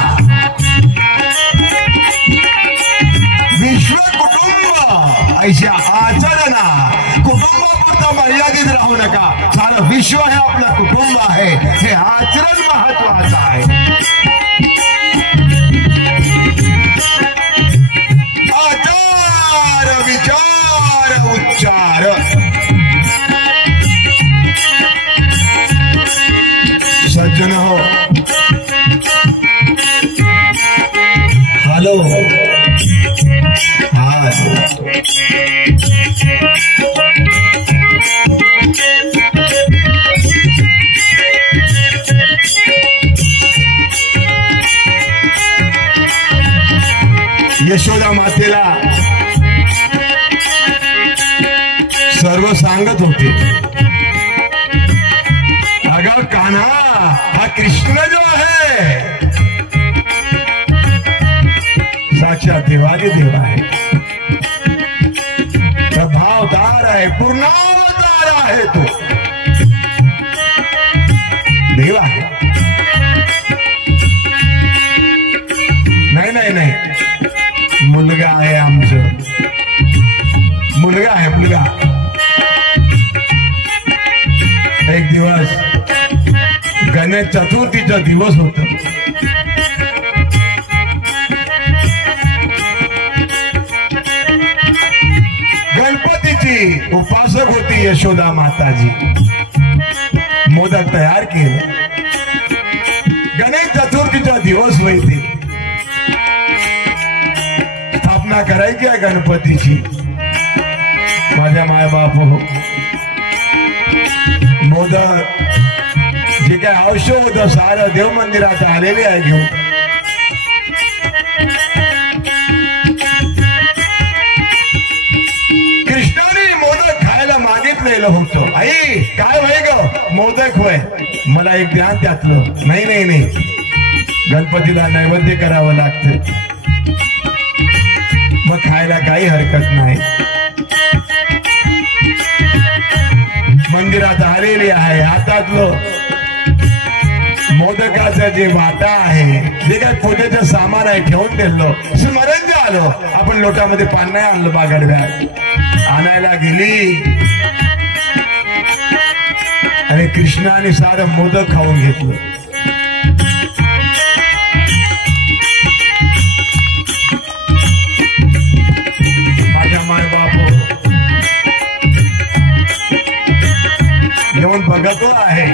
विश्व कुटुंब ऐशा आचरणा. कुटुंबापुरता मर्यादित राहू नका. सारं विश्व हे आपलं कुटुंब आहे. हे आचरण महत्वाचं आहे. आचार विचार उच्चार. सज्जन हो, हॅलो हा, यशोदा मातेला सर्व सांगत होते, अगं कान्हा हा कृष्ण जो आहे साक्षात देवादी देव आहे. प्रभावदार आहे, पूर्णावतार आहे. तो देव आहे. नाही नाही नाही, मुलगा आहे आमचं. मुलगा आहे मुलगा. एक दिवस गणेश चतुर्थीचा दिवस होता. गणपतीची उपासक होती यशोदा माताजी. मोदक तयार केले. गणेश चतुर्थीचा दिवस होते. स्थापना करायची आहे गणपतीची. माझ्या मायबाप हो, मोदक जे काय आवश्यक होतं सारं देव मंदिरात आलेले आहे घेऊन. कृष्णाने मोदक खायला मागितलेलं होतं. आई काय होय ग? मोदक होय. मला एक ध्यान त्यातलं. नाही नाही नाही, गणपतीला नैवेद्य करावं लागतं. मग खायला काही हरकत नाही. मंदिरात आलेली आहे. हातातलं मोदकाचं जे वाटा आहे, जे काय पूजेचं सामान आहे ठेवून दिलं. स्मरण झालं आपण लोटामध्ये पाणी नाही आणलं. बागडव्यात आणायला गेली आणि कृष्णाने सारं मोदक खाऊन घेतलं. माझ्या माय बाप येऊन बघतो आहे,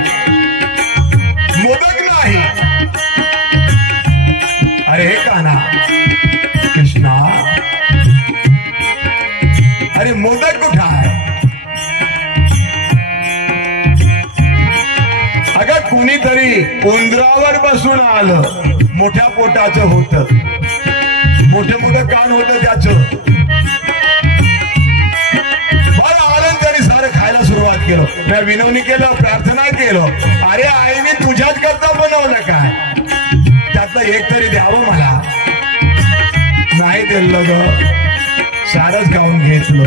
मोदक नाही. अरे हे कान्हा, कृष्णा, अरे मोदक कुठं आहे? अगं कुणीतरी उंदरावर बसून आलं. मोठ्या पोटाचं होतं, मोठं मोठं कान होतं त्याचं. बरं आलं त्याने सारं खायला सुरुवात केलं. मी विनवणी केलं, प्रार्थना केलं. अरे आईने तुझ्याच करता बनवलं काय? त्यातलं एक तरी द्यावं मला. नाही दिलं ग, सारंच खाऊन घेतलं.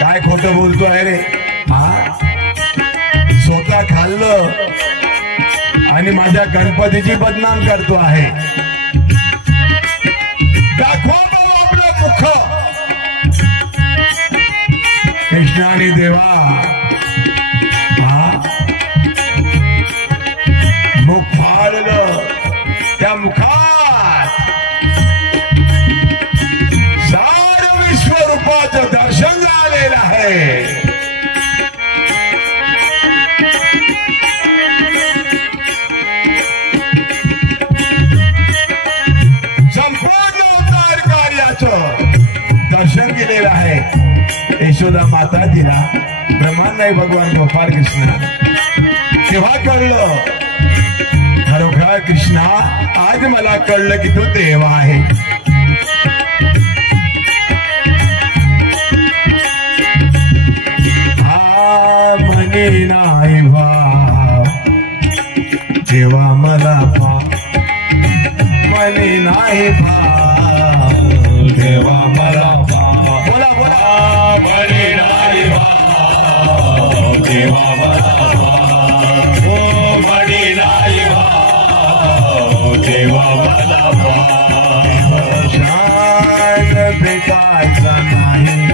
काय खोटं बोलतो आहे रे? हा, स्वतः खाल्लं आणि माझ्या गणपतीची बदनाम करतो आहे. दाखवा आपलं मुख. कृष्णाने देवा, हा मुखात सार विश्वरूपाचं दर्शन झालेलं आहे. संपूर्ण अवतार कार्याचं दर्शन केलेलं आहे. यशोदा माताजीला ब्रह्मांड भगवान गोपाळ कृष्ण तेव्हा कळलं, खरोखर कृष्णा आज मला कळलं की तो देव आहे. म्हणे नाही भाव देवा मला भाव, म्हणे नाही भाव देवा मला भाव. बोला बोला. म्हणे नाही भाव देवा मला भाव, ओ म्हणे नाही भाव देवा मला भाव. शान भेटायचा नाही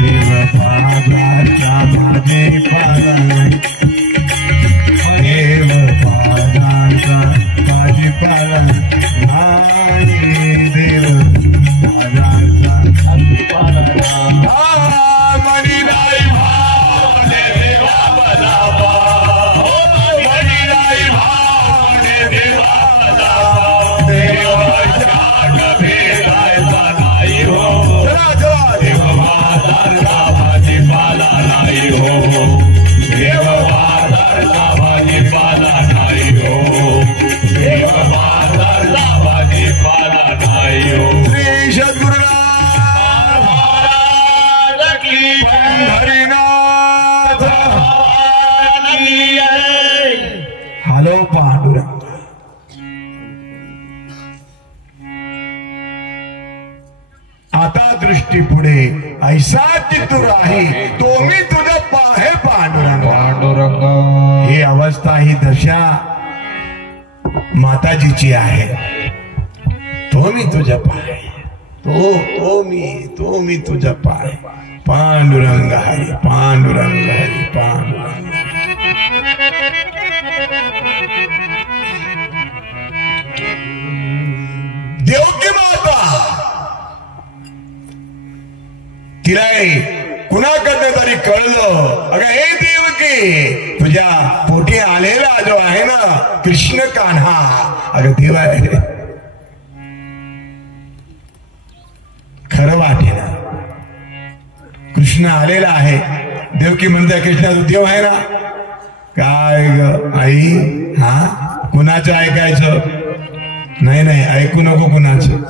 देव पादाचा माझे पालन, देव पादाचा माझे पालन नाही, देव पादाचा माझे पालन. म्हणे नाही भाव देवा मला भाव, म्हणे नाही भाव देवा मला भाव. देवाच्या भेटायचा नाही हो, देव बाजारचा भाजीपाला नाही हो, देव बाजारचा भाजीपाला नाही हो, देव बाजारचा भाजीपाला नाही हो. श्री सद्गुरुनाथ महाराज की हरिनाथ जय. हॅलो पांडुरंग. आता दृष्टी पुढे ऐसा चित्तूर आहे तो मी तुझ्या पाहे पांडुरंग. पांडुरंग ही अवस्था ही दशा माताजीची आहे. तो मी तुझ्या पाहे, तो मी तुझ्या पाहे. पांडुरंग हरी पांडुरंग हरी पांडुरंग. देवकी माता तिला कुणाकडनं तरी कळलं, अगं हे देवकी तुझ्या पोटी आलेला जो आहे ना कृष्ण कान्हा, अगं देव आहे. खरं वाटे ना कृष्ण आलेला आहे. देवकी म्हणते कृष्णा तू देव आहे ना. काय ग आई, हा कुणाचं ऐकायचं नाही, नाही ऐकू नको कुणाचं.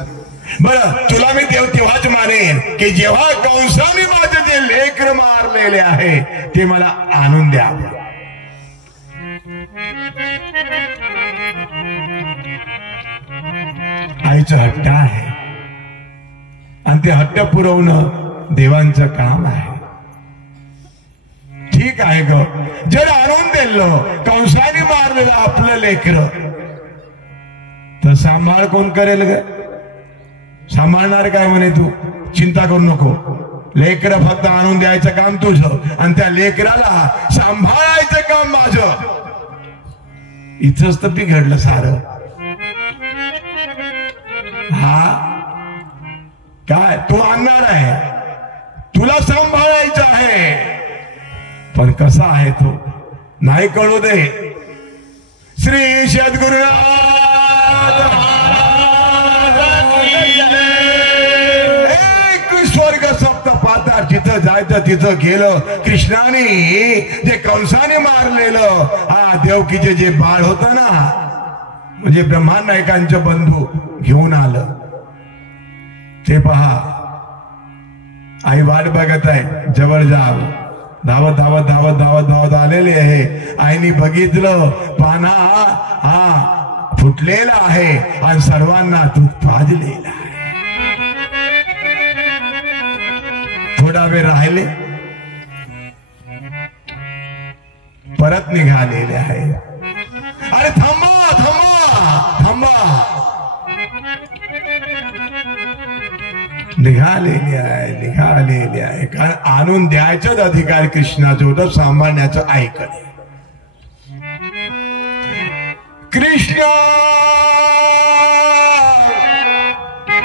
बरं तुला मी देव तेव्हाच मानेन की जेव्हा कंसाने माझे जे लेकर मारलेले आहे ते मला आणून द्या. आईचं हट्ट आहे आणि ते हट्ट पुरवणं देवांचं काम आहे. ठीक आहे ग, जर आणून दिलं कंसाने मारलेलं आपलं लेकर तर सांभाळ कोण करेल ग. सांभाळणार काय म्हणे तू, चिंता करू नको. लेकर फक्त आणून द्यायचं काम तुझं आणि त्या लेकराला सांभाळायचं काम माझं. इथंच तर बिघडलं सारं. हा काय तू आणणार आहे, तुला सांभाळायचं आहे, पण कसा आहे तो नाही कळू दे. श्री सद्गुरुनाथ स्वर्ग सप्त पाताळ जिथं जायचं तिथं गेलं. कृष्णाने जे कंसाने मारलेलं हा देवकीचे जे बाळ होतं ना, म्हणजे ब्रह्मांड नायकांचे बंधू घेऊन आलं. ते पहा आई वाट बघत आहे, जवळ जावं. धावत धावत धावत धावत धावत आलेले आहे. आईने बघितलं पाना हा फुटलेला आहे आणि सर्वांना दूध पाजलेला आहे. थोडा वेळ राहिले परत निघालेले आहे. अरे थांबा थांबा थांबा. निघालेली आहे कारण आणून द्यायचाच अधिकार कृष्णाचं होतं, सांभाळण्याचं ऐकणे. कृष्ण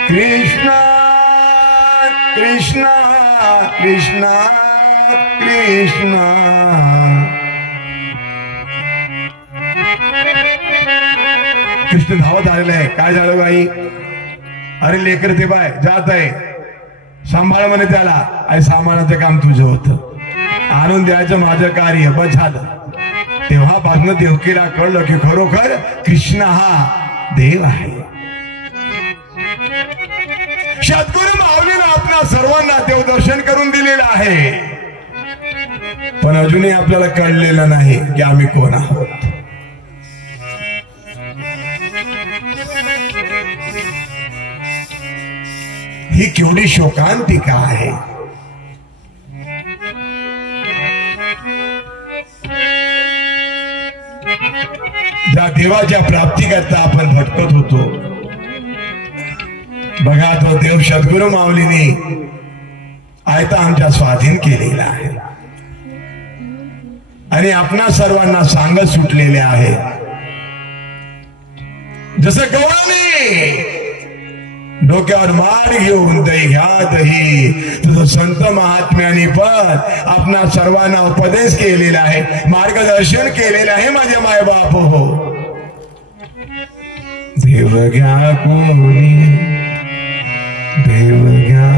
कृष्णा कृष्णा कृष्णा कृष्णा कृष्ण धावत आलेला आहे. काय झालं बाई? अरे लेकर ते बाय जात आहे, सांभाळ म्हणे त्याला. अरे सामानाचं काम तुझं होतं, आणून द्यायचं माझं कार्य, बस झालं. तेव्हापासून देवकीला कळलं की खरोखर कृष्ण हा देव आहे. सद्गुरु माऊलीनं आपल्या सर्वांना देवदर्शन करून दिलेलं आहे, पण अजूनही आपल्याला कळलेलं नाही की आम्ही कोण आहोत. ही केवढी शोकांतिका आहे. ज्या देवाच्या प्राप्तीकरता आपण भटकत होतो, बघा तो देव सद्गुरु माऊलीने आयता आमच्या स्वाधीन केलेला आहे आणि आपणा सर्वांना सांगत सुटलेले आहे. जसं गवळणी डोक्यावर मार घेऊन दही घ्या दही, तसं संत महात्म्याने पण आपणा सर्वांना उपदेश केलेला आहे, मार्गदर्शन केलेलं आहे. माझे मायबाप हो, देव घ्या कोणी देव घ्या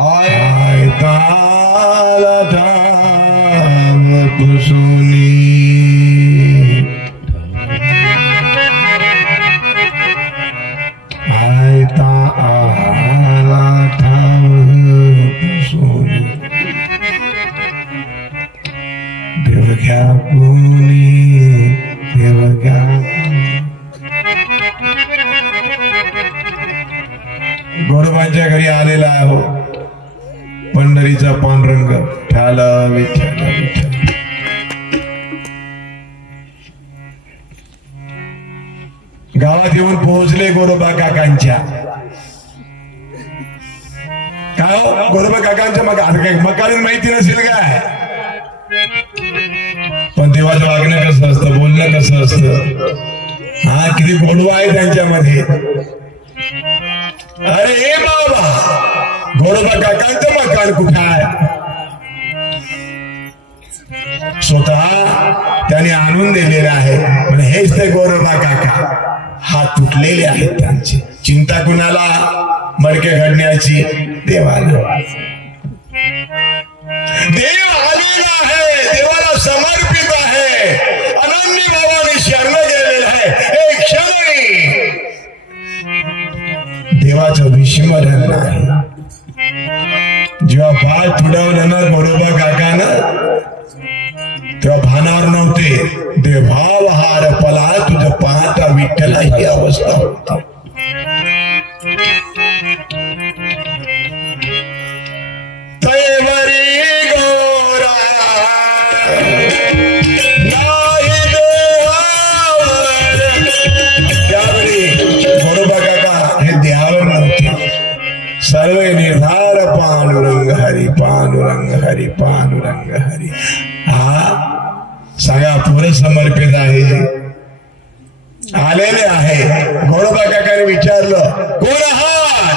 आयता धाम पुसुनी आयता आला धाम पुसुनी देव घ्या कोणी देव घ्या. गोरोबांच्या घरी आलेला आहे हो पंढरीचा पांडुरंग. ठाला विठ्ठल विठ्ठल. गावात येऊन पोहोचले गोरोबा काकांच्या. काय हो गोरोबा काकांच्या मकालीन माहिती नसेल काय, पण देवाचं वागणं कसं असतं, बोलणं कसं असतं, हा किती गोडवा आहे त्यांच्यामध्ये. अरे हे बाबा गोरोबा काकांचं मकान कुठं आहे? स्वतः त्याने आणून दिलेलं आहे. म्हणजे हेच ते गोरोबा काका. हात तुटलेले आहेत त्यांचे. चिंता कुणाला? मडके घडण्याची. देवाला देव आलेला आहे, देवाला समर्पित आहे, अनन्य भावाने शरण गेलेला आहे. एक क्षण देवाचं विस्मरण नाही. जेव्हा पाय तुडवलं ना गोरोबा काकानं, तेव्हा भानावर नव्हते. देवाव हार पला तुझं पाहता विठ्ठला ही अवस्था होती. तैवरी गोरा नाही देवावर. त्यावेळी गोरोबा काका हे देवावर नव्हते. सर्व निर्धार पांडुरंग हरी पांडुरंग हरी पांडुरंग हरी. हा सगळा पूर्ण समर्पित आहे, आलेले आहे. गोरोबा काकाने विचारलं कोण आहात,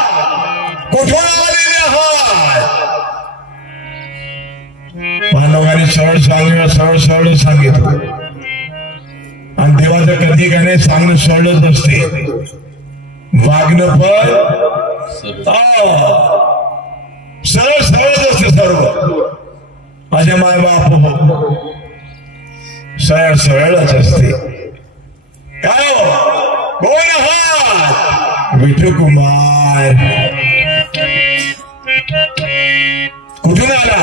कुठून आलेले आहात? पांडवांनी सरळ सरळ सांगितलं. आणि देवाचं कधी का नाही सांगणं सरळच असते, वागणं पण सरळच असते. सर्व माझ्या मायबाप हो सरळच असते. काय हो कोण आहात? विठू कुमार. कुठून आला?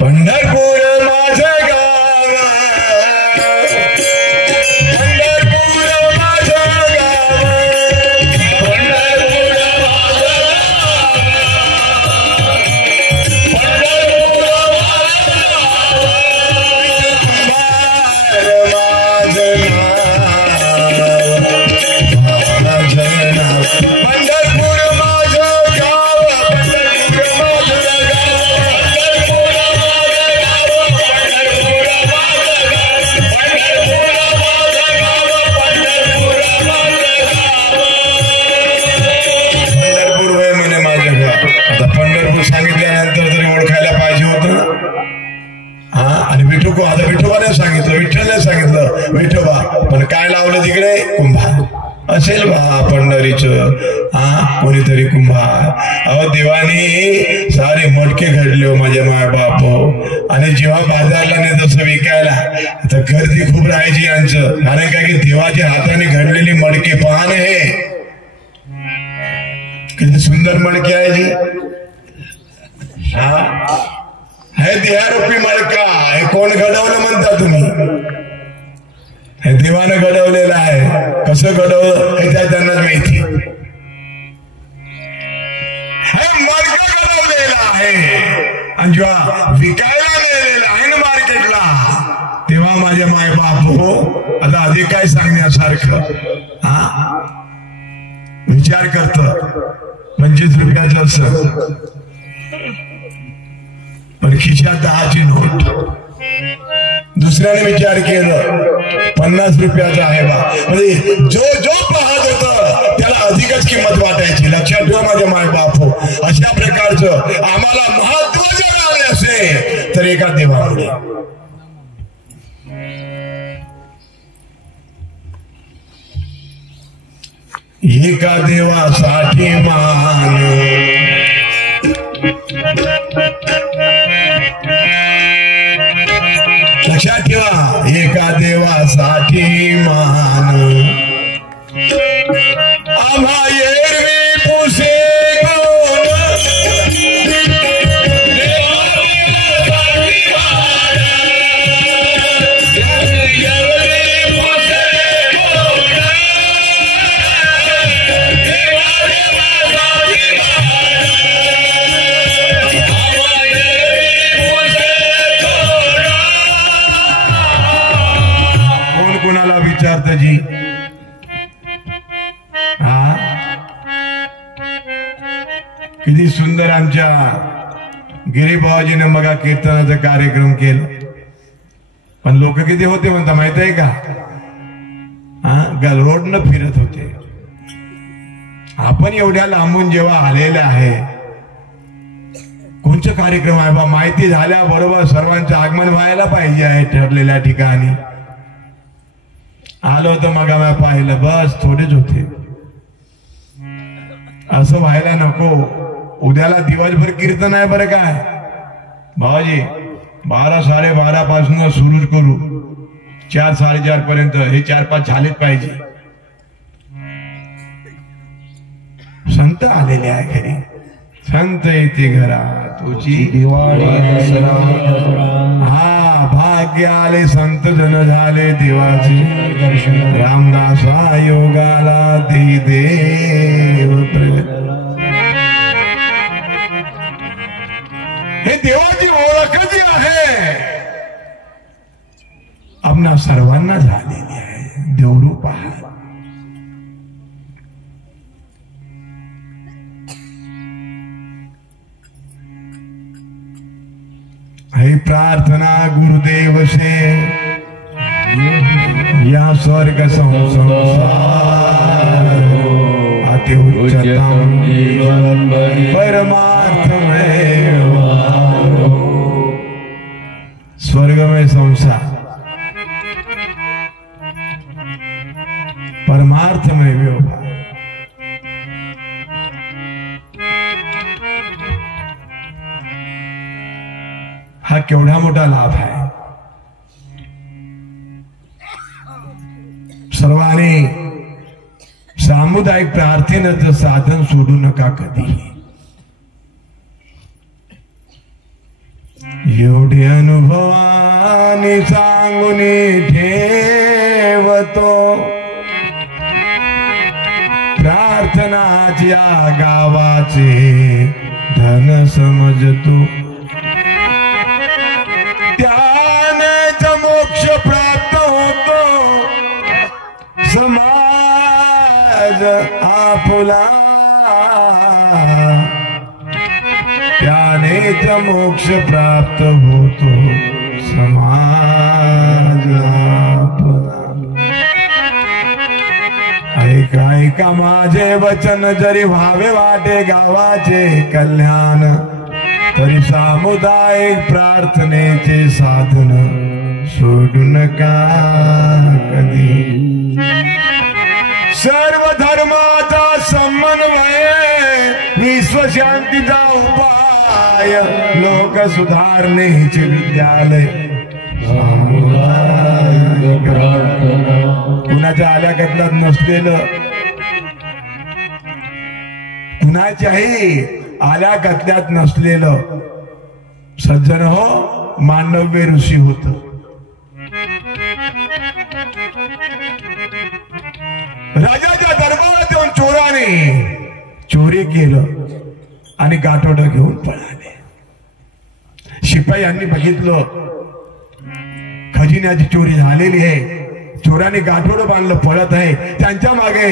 पंढरपूर माझं गाव, पंढरपूर माझं गाव, पंढरपूर पंढरपूर माझं गाव, पंढरपूर माझं गाव, पंढरपूर नाव सांगितल्यानंतर तरी ओळखायला पाहिजे होतं. हा, आणि आता विठोबाने सांगितलं, विठ्ठलने सांगितलं विठोबा, पण काय लावलं तिकडे? कुंभार असेल बा पंढरीच. हा, कोणीतरी कुंभार. अहो देवानी सारे मटके घडले हो माझे माय बाप. आणि जेव्हा बाजारला नाही तसं विकायला तर गर्दी खूप राहायची यांचं. कारण काय की देवाच्या हाताने घडलेली मडके पाहण हे किती सुंदर मडके आहे जी. हा, हे देहारूपी मडका हे कोण घडवलं म्हणता तुम्ही? हे देवानं घडवलेलं आहे. कसं घडवलं हे त्या त्यांना माहिती. हे मडका घडवलेलं आहे आणि जेव्हा विकायला नेलेलं आहे ना मार्केटला, तेव्हा माझ्या माय बाप हो, आता अधिक काय सांगण्यासारखं. हा, विचार करत 25 रुपयाचं असं, पण खिशात 10ची नोट. दुसऱ्याने विचार केलं 50 रुपयाचा आहे बा. म्हणजे जो पाहत होत त्याला अधिकच किंमत वाटायची. लक्षात ठेवा माझ्या माय बाप हो, अशा प्रकारचं आम्हाला महत्व जर आले असेल तर एका देवामुळे. एका देवासाठी मान, लक्षात ठेवा, एका देवासाठी मान. आम्हा एरवी पुसे कोण, विचारत जी. हा, किती सुंदर आमच्या गिरीबाबाजीने मगा कीर्तनाचा कार्यक्रम केला. पण लोक किती होते म्हणता माहित आहे का? हा, रोडनं फिरत होते. आपण एवढ्या लांबून जेव्हा आलेले आहे, कोणचं कार्यक्रम आहे बा माहिती झाल्याबरोबर सर्वांचं आगमन व्हायला पाहिजे आहे ठरलेल्या ठिकाणी. आलो तर मग आम्ही पाहिलं, बस थोडेच होते. असं व्हायला नको. उद्याला दिवसभर कीर्तन आहे बरं काय भावाजी. 12 12:30 पासून सुरूच करू, 4 4:30 पर्यंत. हे 4-5 झालेच पाहिजे. संत आलेले आहे घरी. संत येते घरात तुझी दिवाळी. हा, भाग्य आले संत जन झाले देवाचे दर्शन. रामदासा योगाला दे देव प्रगत. हे देवाची ओळख जी आहे आपणा सर्वांना झालेली आहे. देवरूप आहे. हे प्रार्थना गुरुदेव से या स्वर्ग संसार अति उच्चतम परमार्थ में स्वर्ग में संसार, परमार्थ में व्यवहार. हा केवढा मोठा लाभ आहे. सर्वांनी सामुदायिक प्रार्थनेचं साधन सोडू नका कधी. एवढे अनुभवाने सांगून ठेवतो प्रार्थनाच्या गावाचे धन समजतो. त्यानेच मोक्ष प्राप्त होतो समाज आपला. त्यानेच मोक्ष प्राप्त होतो समाज आपला. ऐका ऐका माझे वचन जरी व्हावे वाटे गावाचे कल्याण. तरी सामुदायिक प्रार्थनेचे साधन सोडू नका कधी. सर्व धर्माचा समन्वय विश्वशांतीचा उपाय लोक सुधारणेचे विद्यालय. कुणाच्या आल्या कतलात नसलेलं, कुणाच्याही आल्या कतल्यात नसलेलं सज्जन हो मांडव्य ऋषी होत. राजाच्या दरबारात येऊन चोराने चोरी केलं आणि गाठोडं घेऊन पळाले. शिपायांनी बघितलं खजिन्याची चोरी झालेली आहे, चोराने गाठोडं बांधलं पळत आहे. त्यांच्या मागे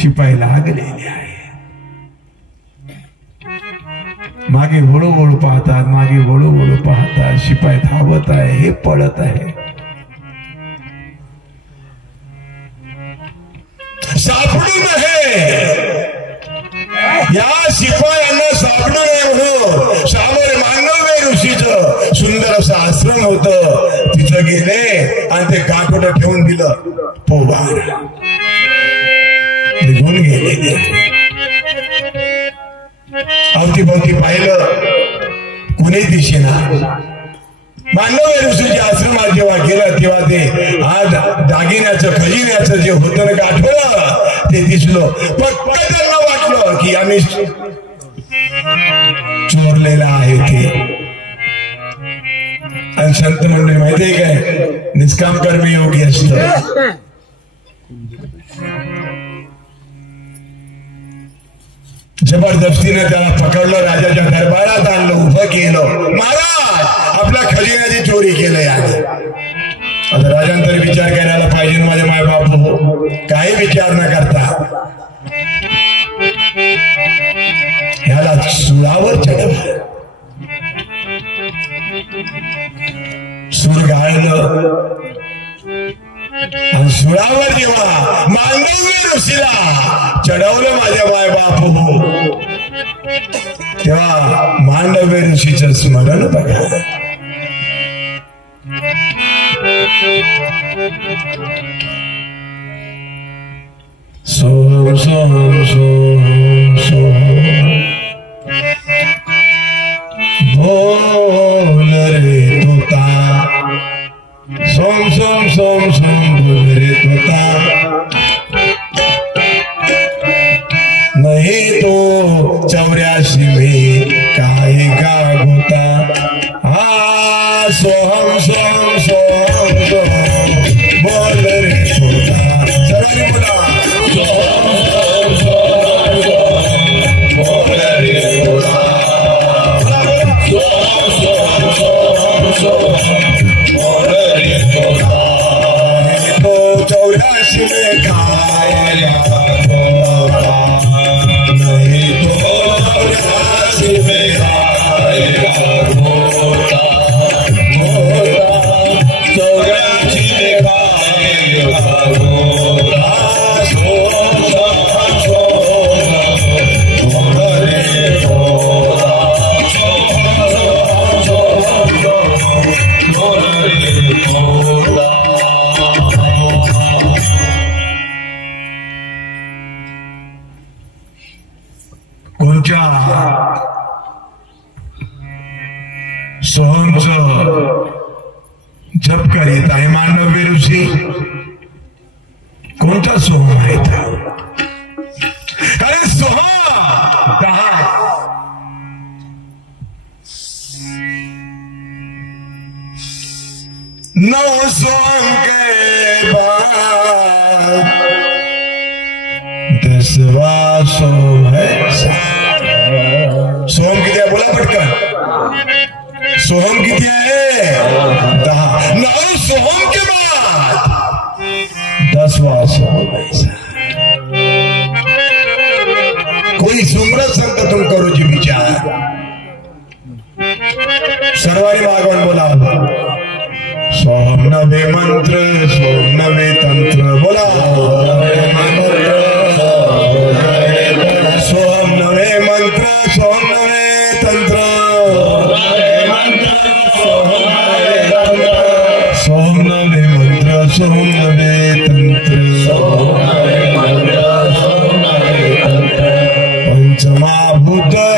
शिपाई लागलेले आहे. मागे वळू पाहतात, मागे वळू पाहतात. शिपाई धावत आहे, हे पळत आहे. सापडू नये या शिपायांना सापडू नये म्हणून सामोरे मांडव्य ऋषीचं सुंदर असं आश्रम होत. तिथं गेले आणि ते गाठोडं ठेवून दिलं. पोबार निघून गेले. अवतीभोवती पाहिलं, कुणी दिसेना. मांडव्य ऋषीच्या आश्रमात जेव्हा गेलं तेव्हा ते आज दागिन्याचं खजिन्याचं जे होतं ना गाठोडं ते दिसलं. फक्त त्यांना वाटलं की आम्ही चोरलेलं आहे ते. आणि संत मंडळी माहितीये काय, निष्काम कर्मी योगी असतं. जबरदस्तीने त्याला पकडलं, राजाच्या दरबारात आणलं, उभं केलं. महाराज आपल्या खजिन्याची चोरी केलं याने. आता राजांतरी विचार करायला पाहिजे माझे मायबाप हो, काही विचार न करता ह्याला सुळावर चढवलं. सूर गाळलं आणि सुळावर जेव्हा मांडव्य ऋषीला चढवलं माझ्या मायबाप हो, तेव्हा मांडव्य ऋषीचं स्मरण बघा. सोहम सोहम सोहम सोहम बोल रे तोता. सोम सोम सोम सोम बोल रे तोता. नहीं तो 84 में काय का गोता. हा सोहम सोम सोम सोम बोल रे तोता. सर्वांनी बोला सोहम सोम सोम बोल रे तोता. सोहम सोम सोम बोल रे तोता. तो 84 में काय का सोहमच जप करीत आहे मांडव्य ऋषी. कोणता सोहम आहे? कारण सोहम 10 9 सोहम के बाद 10वां सोहम है. सोहम किती आहे बोला पटकन. सोहम किती आहे? 10. 9 सोहम के बाद 10वां सोहम है. कोई सुमरत संत तुम करो जी विचार. सर्वांनी मागवून बोला सोहम नवे मंत्र सोहम नवे तंत्र. बोला सोहम नवे मंत्र सोहम नवे तंत्र.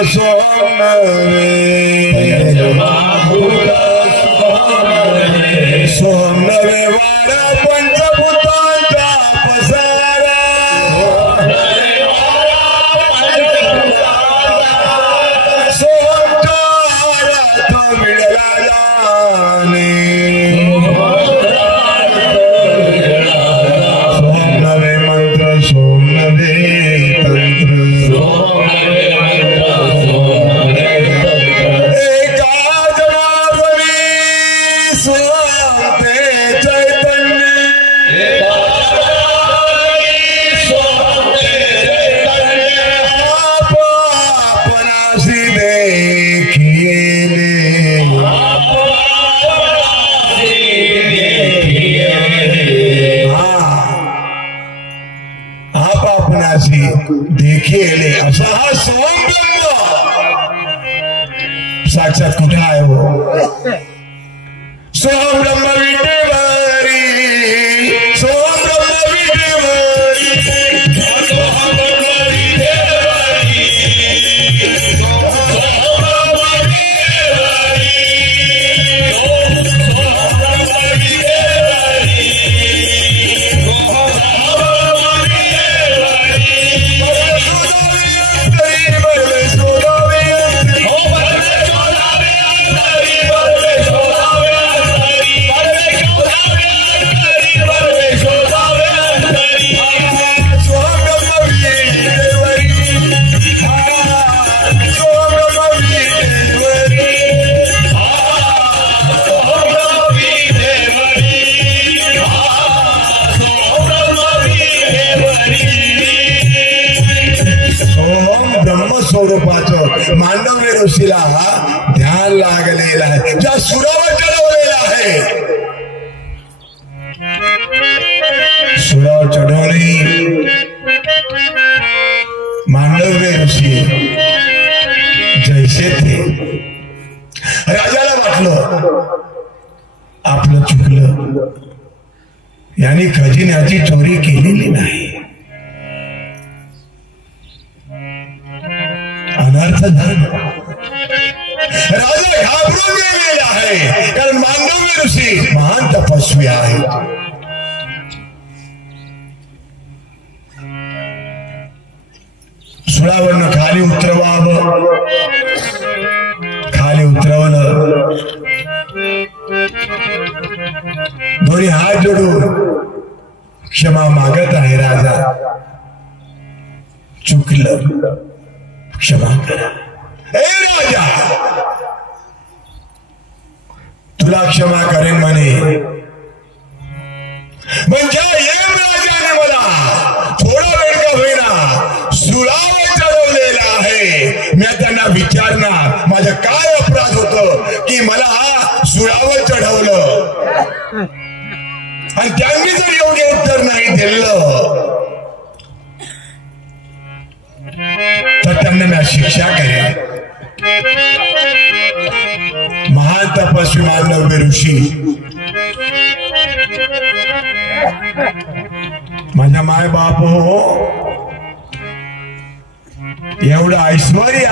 सोमनवे सोमनवे वारा पंचभूतांचा पसारा सोमचारात मिळाला जाणे सोमनवे मंत्र सोमनवे तंत्र देखिए असा हा सोमब्रह्म साक्षात कुठे आहे हो सोमब्रह्म विटेवरी सोमब्रह्म विटेवरी स्वरूपाचं मांडव्य ऋषीला ध्यान लागलेलं आहे ज्या सुरावर चढवलेला आहे सुरावर चढवली मांडव्य ऋषी जैसे थे राजाला वाटलं आपलं चुकलं यांनी खजिन्याची चोरी केलेली नाही अनर्थ झाला राजा घाबरून गेलेला आहे कारण मांडव्य ऋषी महान तपस्वी आहे सुळावरनं खाली उतरवावं खाली उतरवलं दोन्ही हात जोडून क्षमा मागत आहे राजा चुकलं क्षमा करा ए राजा तुला क्षमा करेन म्हणे म्हणजे यम राजाने मला थोडा वेळ का होईना सुळावर चढवलेला आहे मी त्यांना विचारणार माझं काय अपराध होत की मला सुळावर चढवलं आणि त्यांनी जर योग्य उत्तर नाही दिलं तर त्यांना मी शिक्षा करेन महान तपस्वी मांडव्य ऋषी माझ्या माय बाप हो एवढं ऐश्वर्य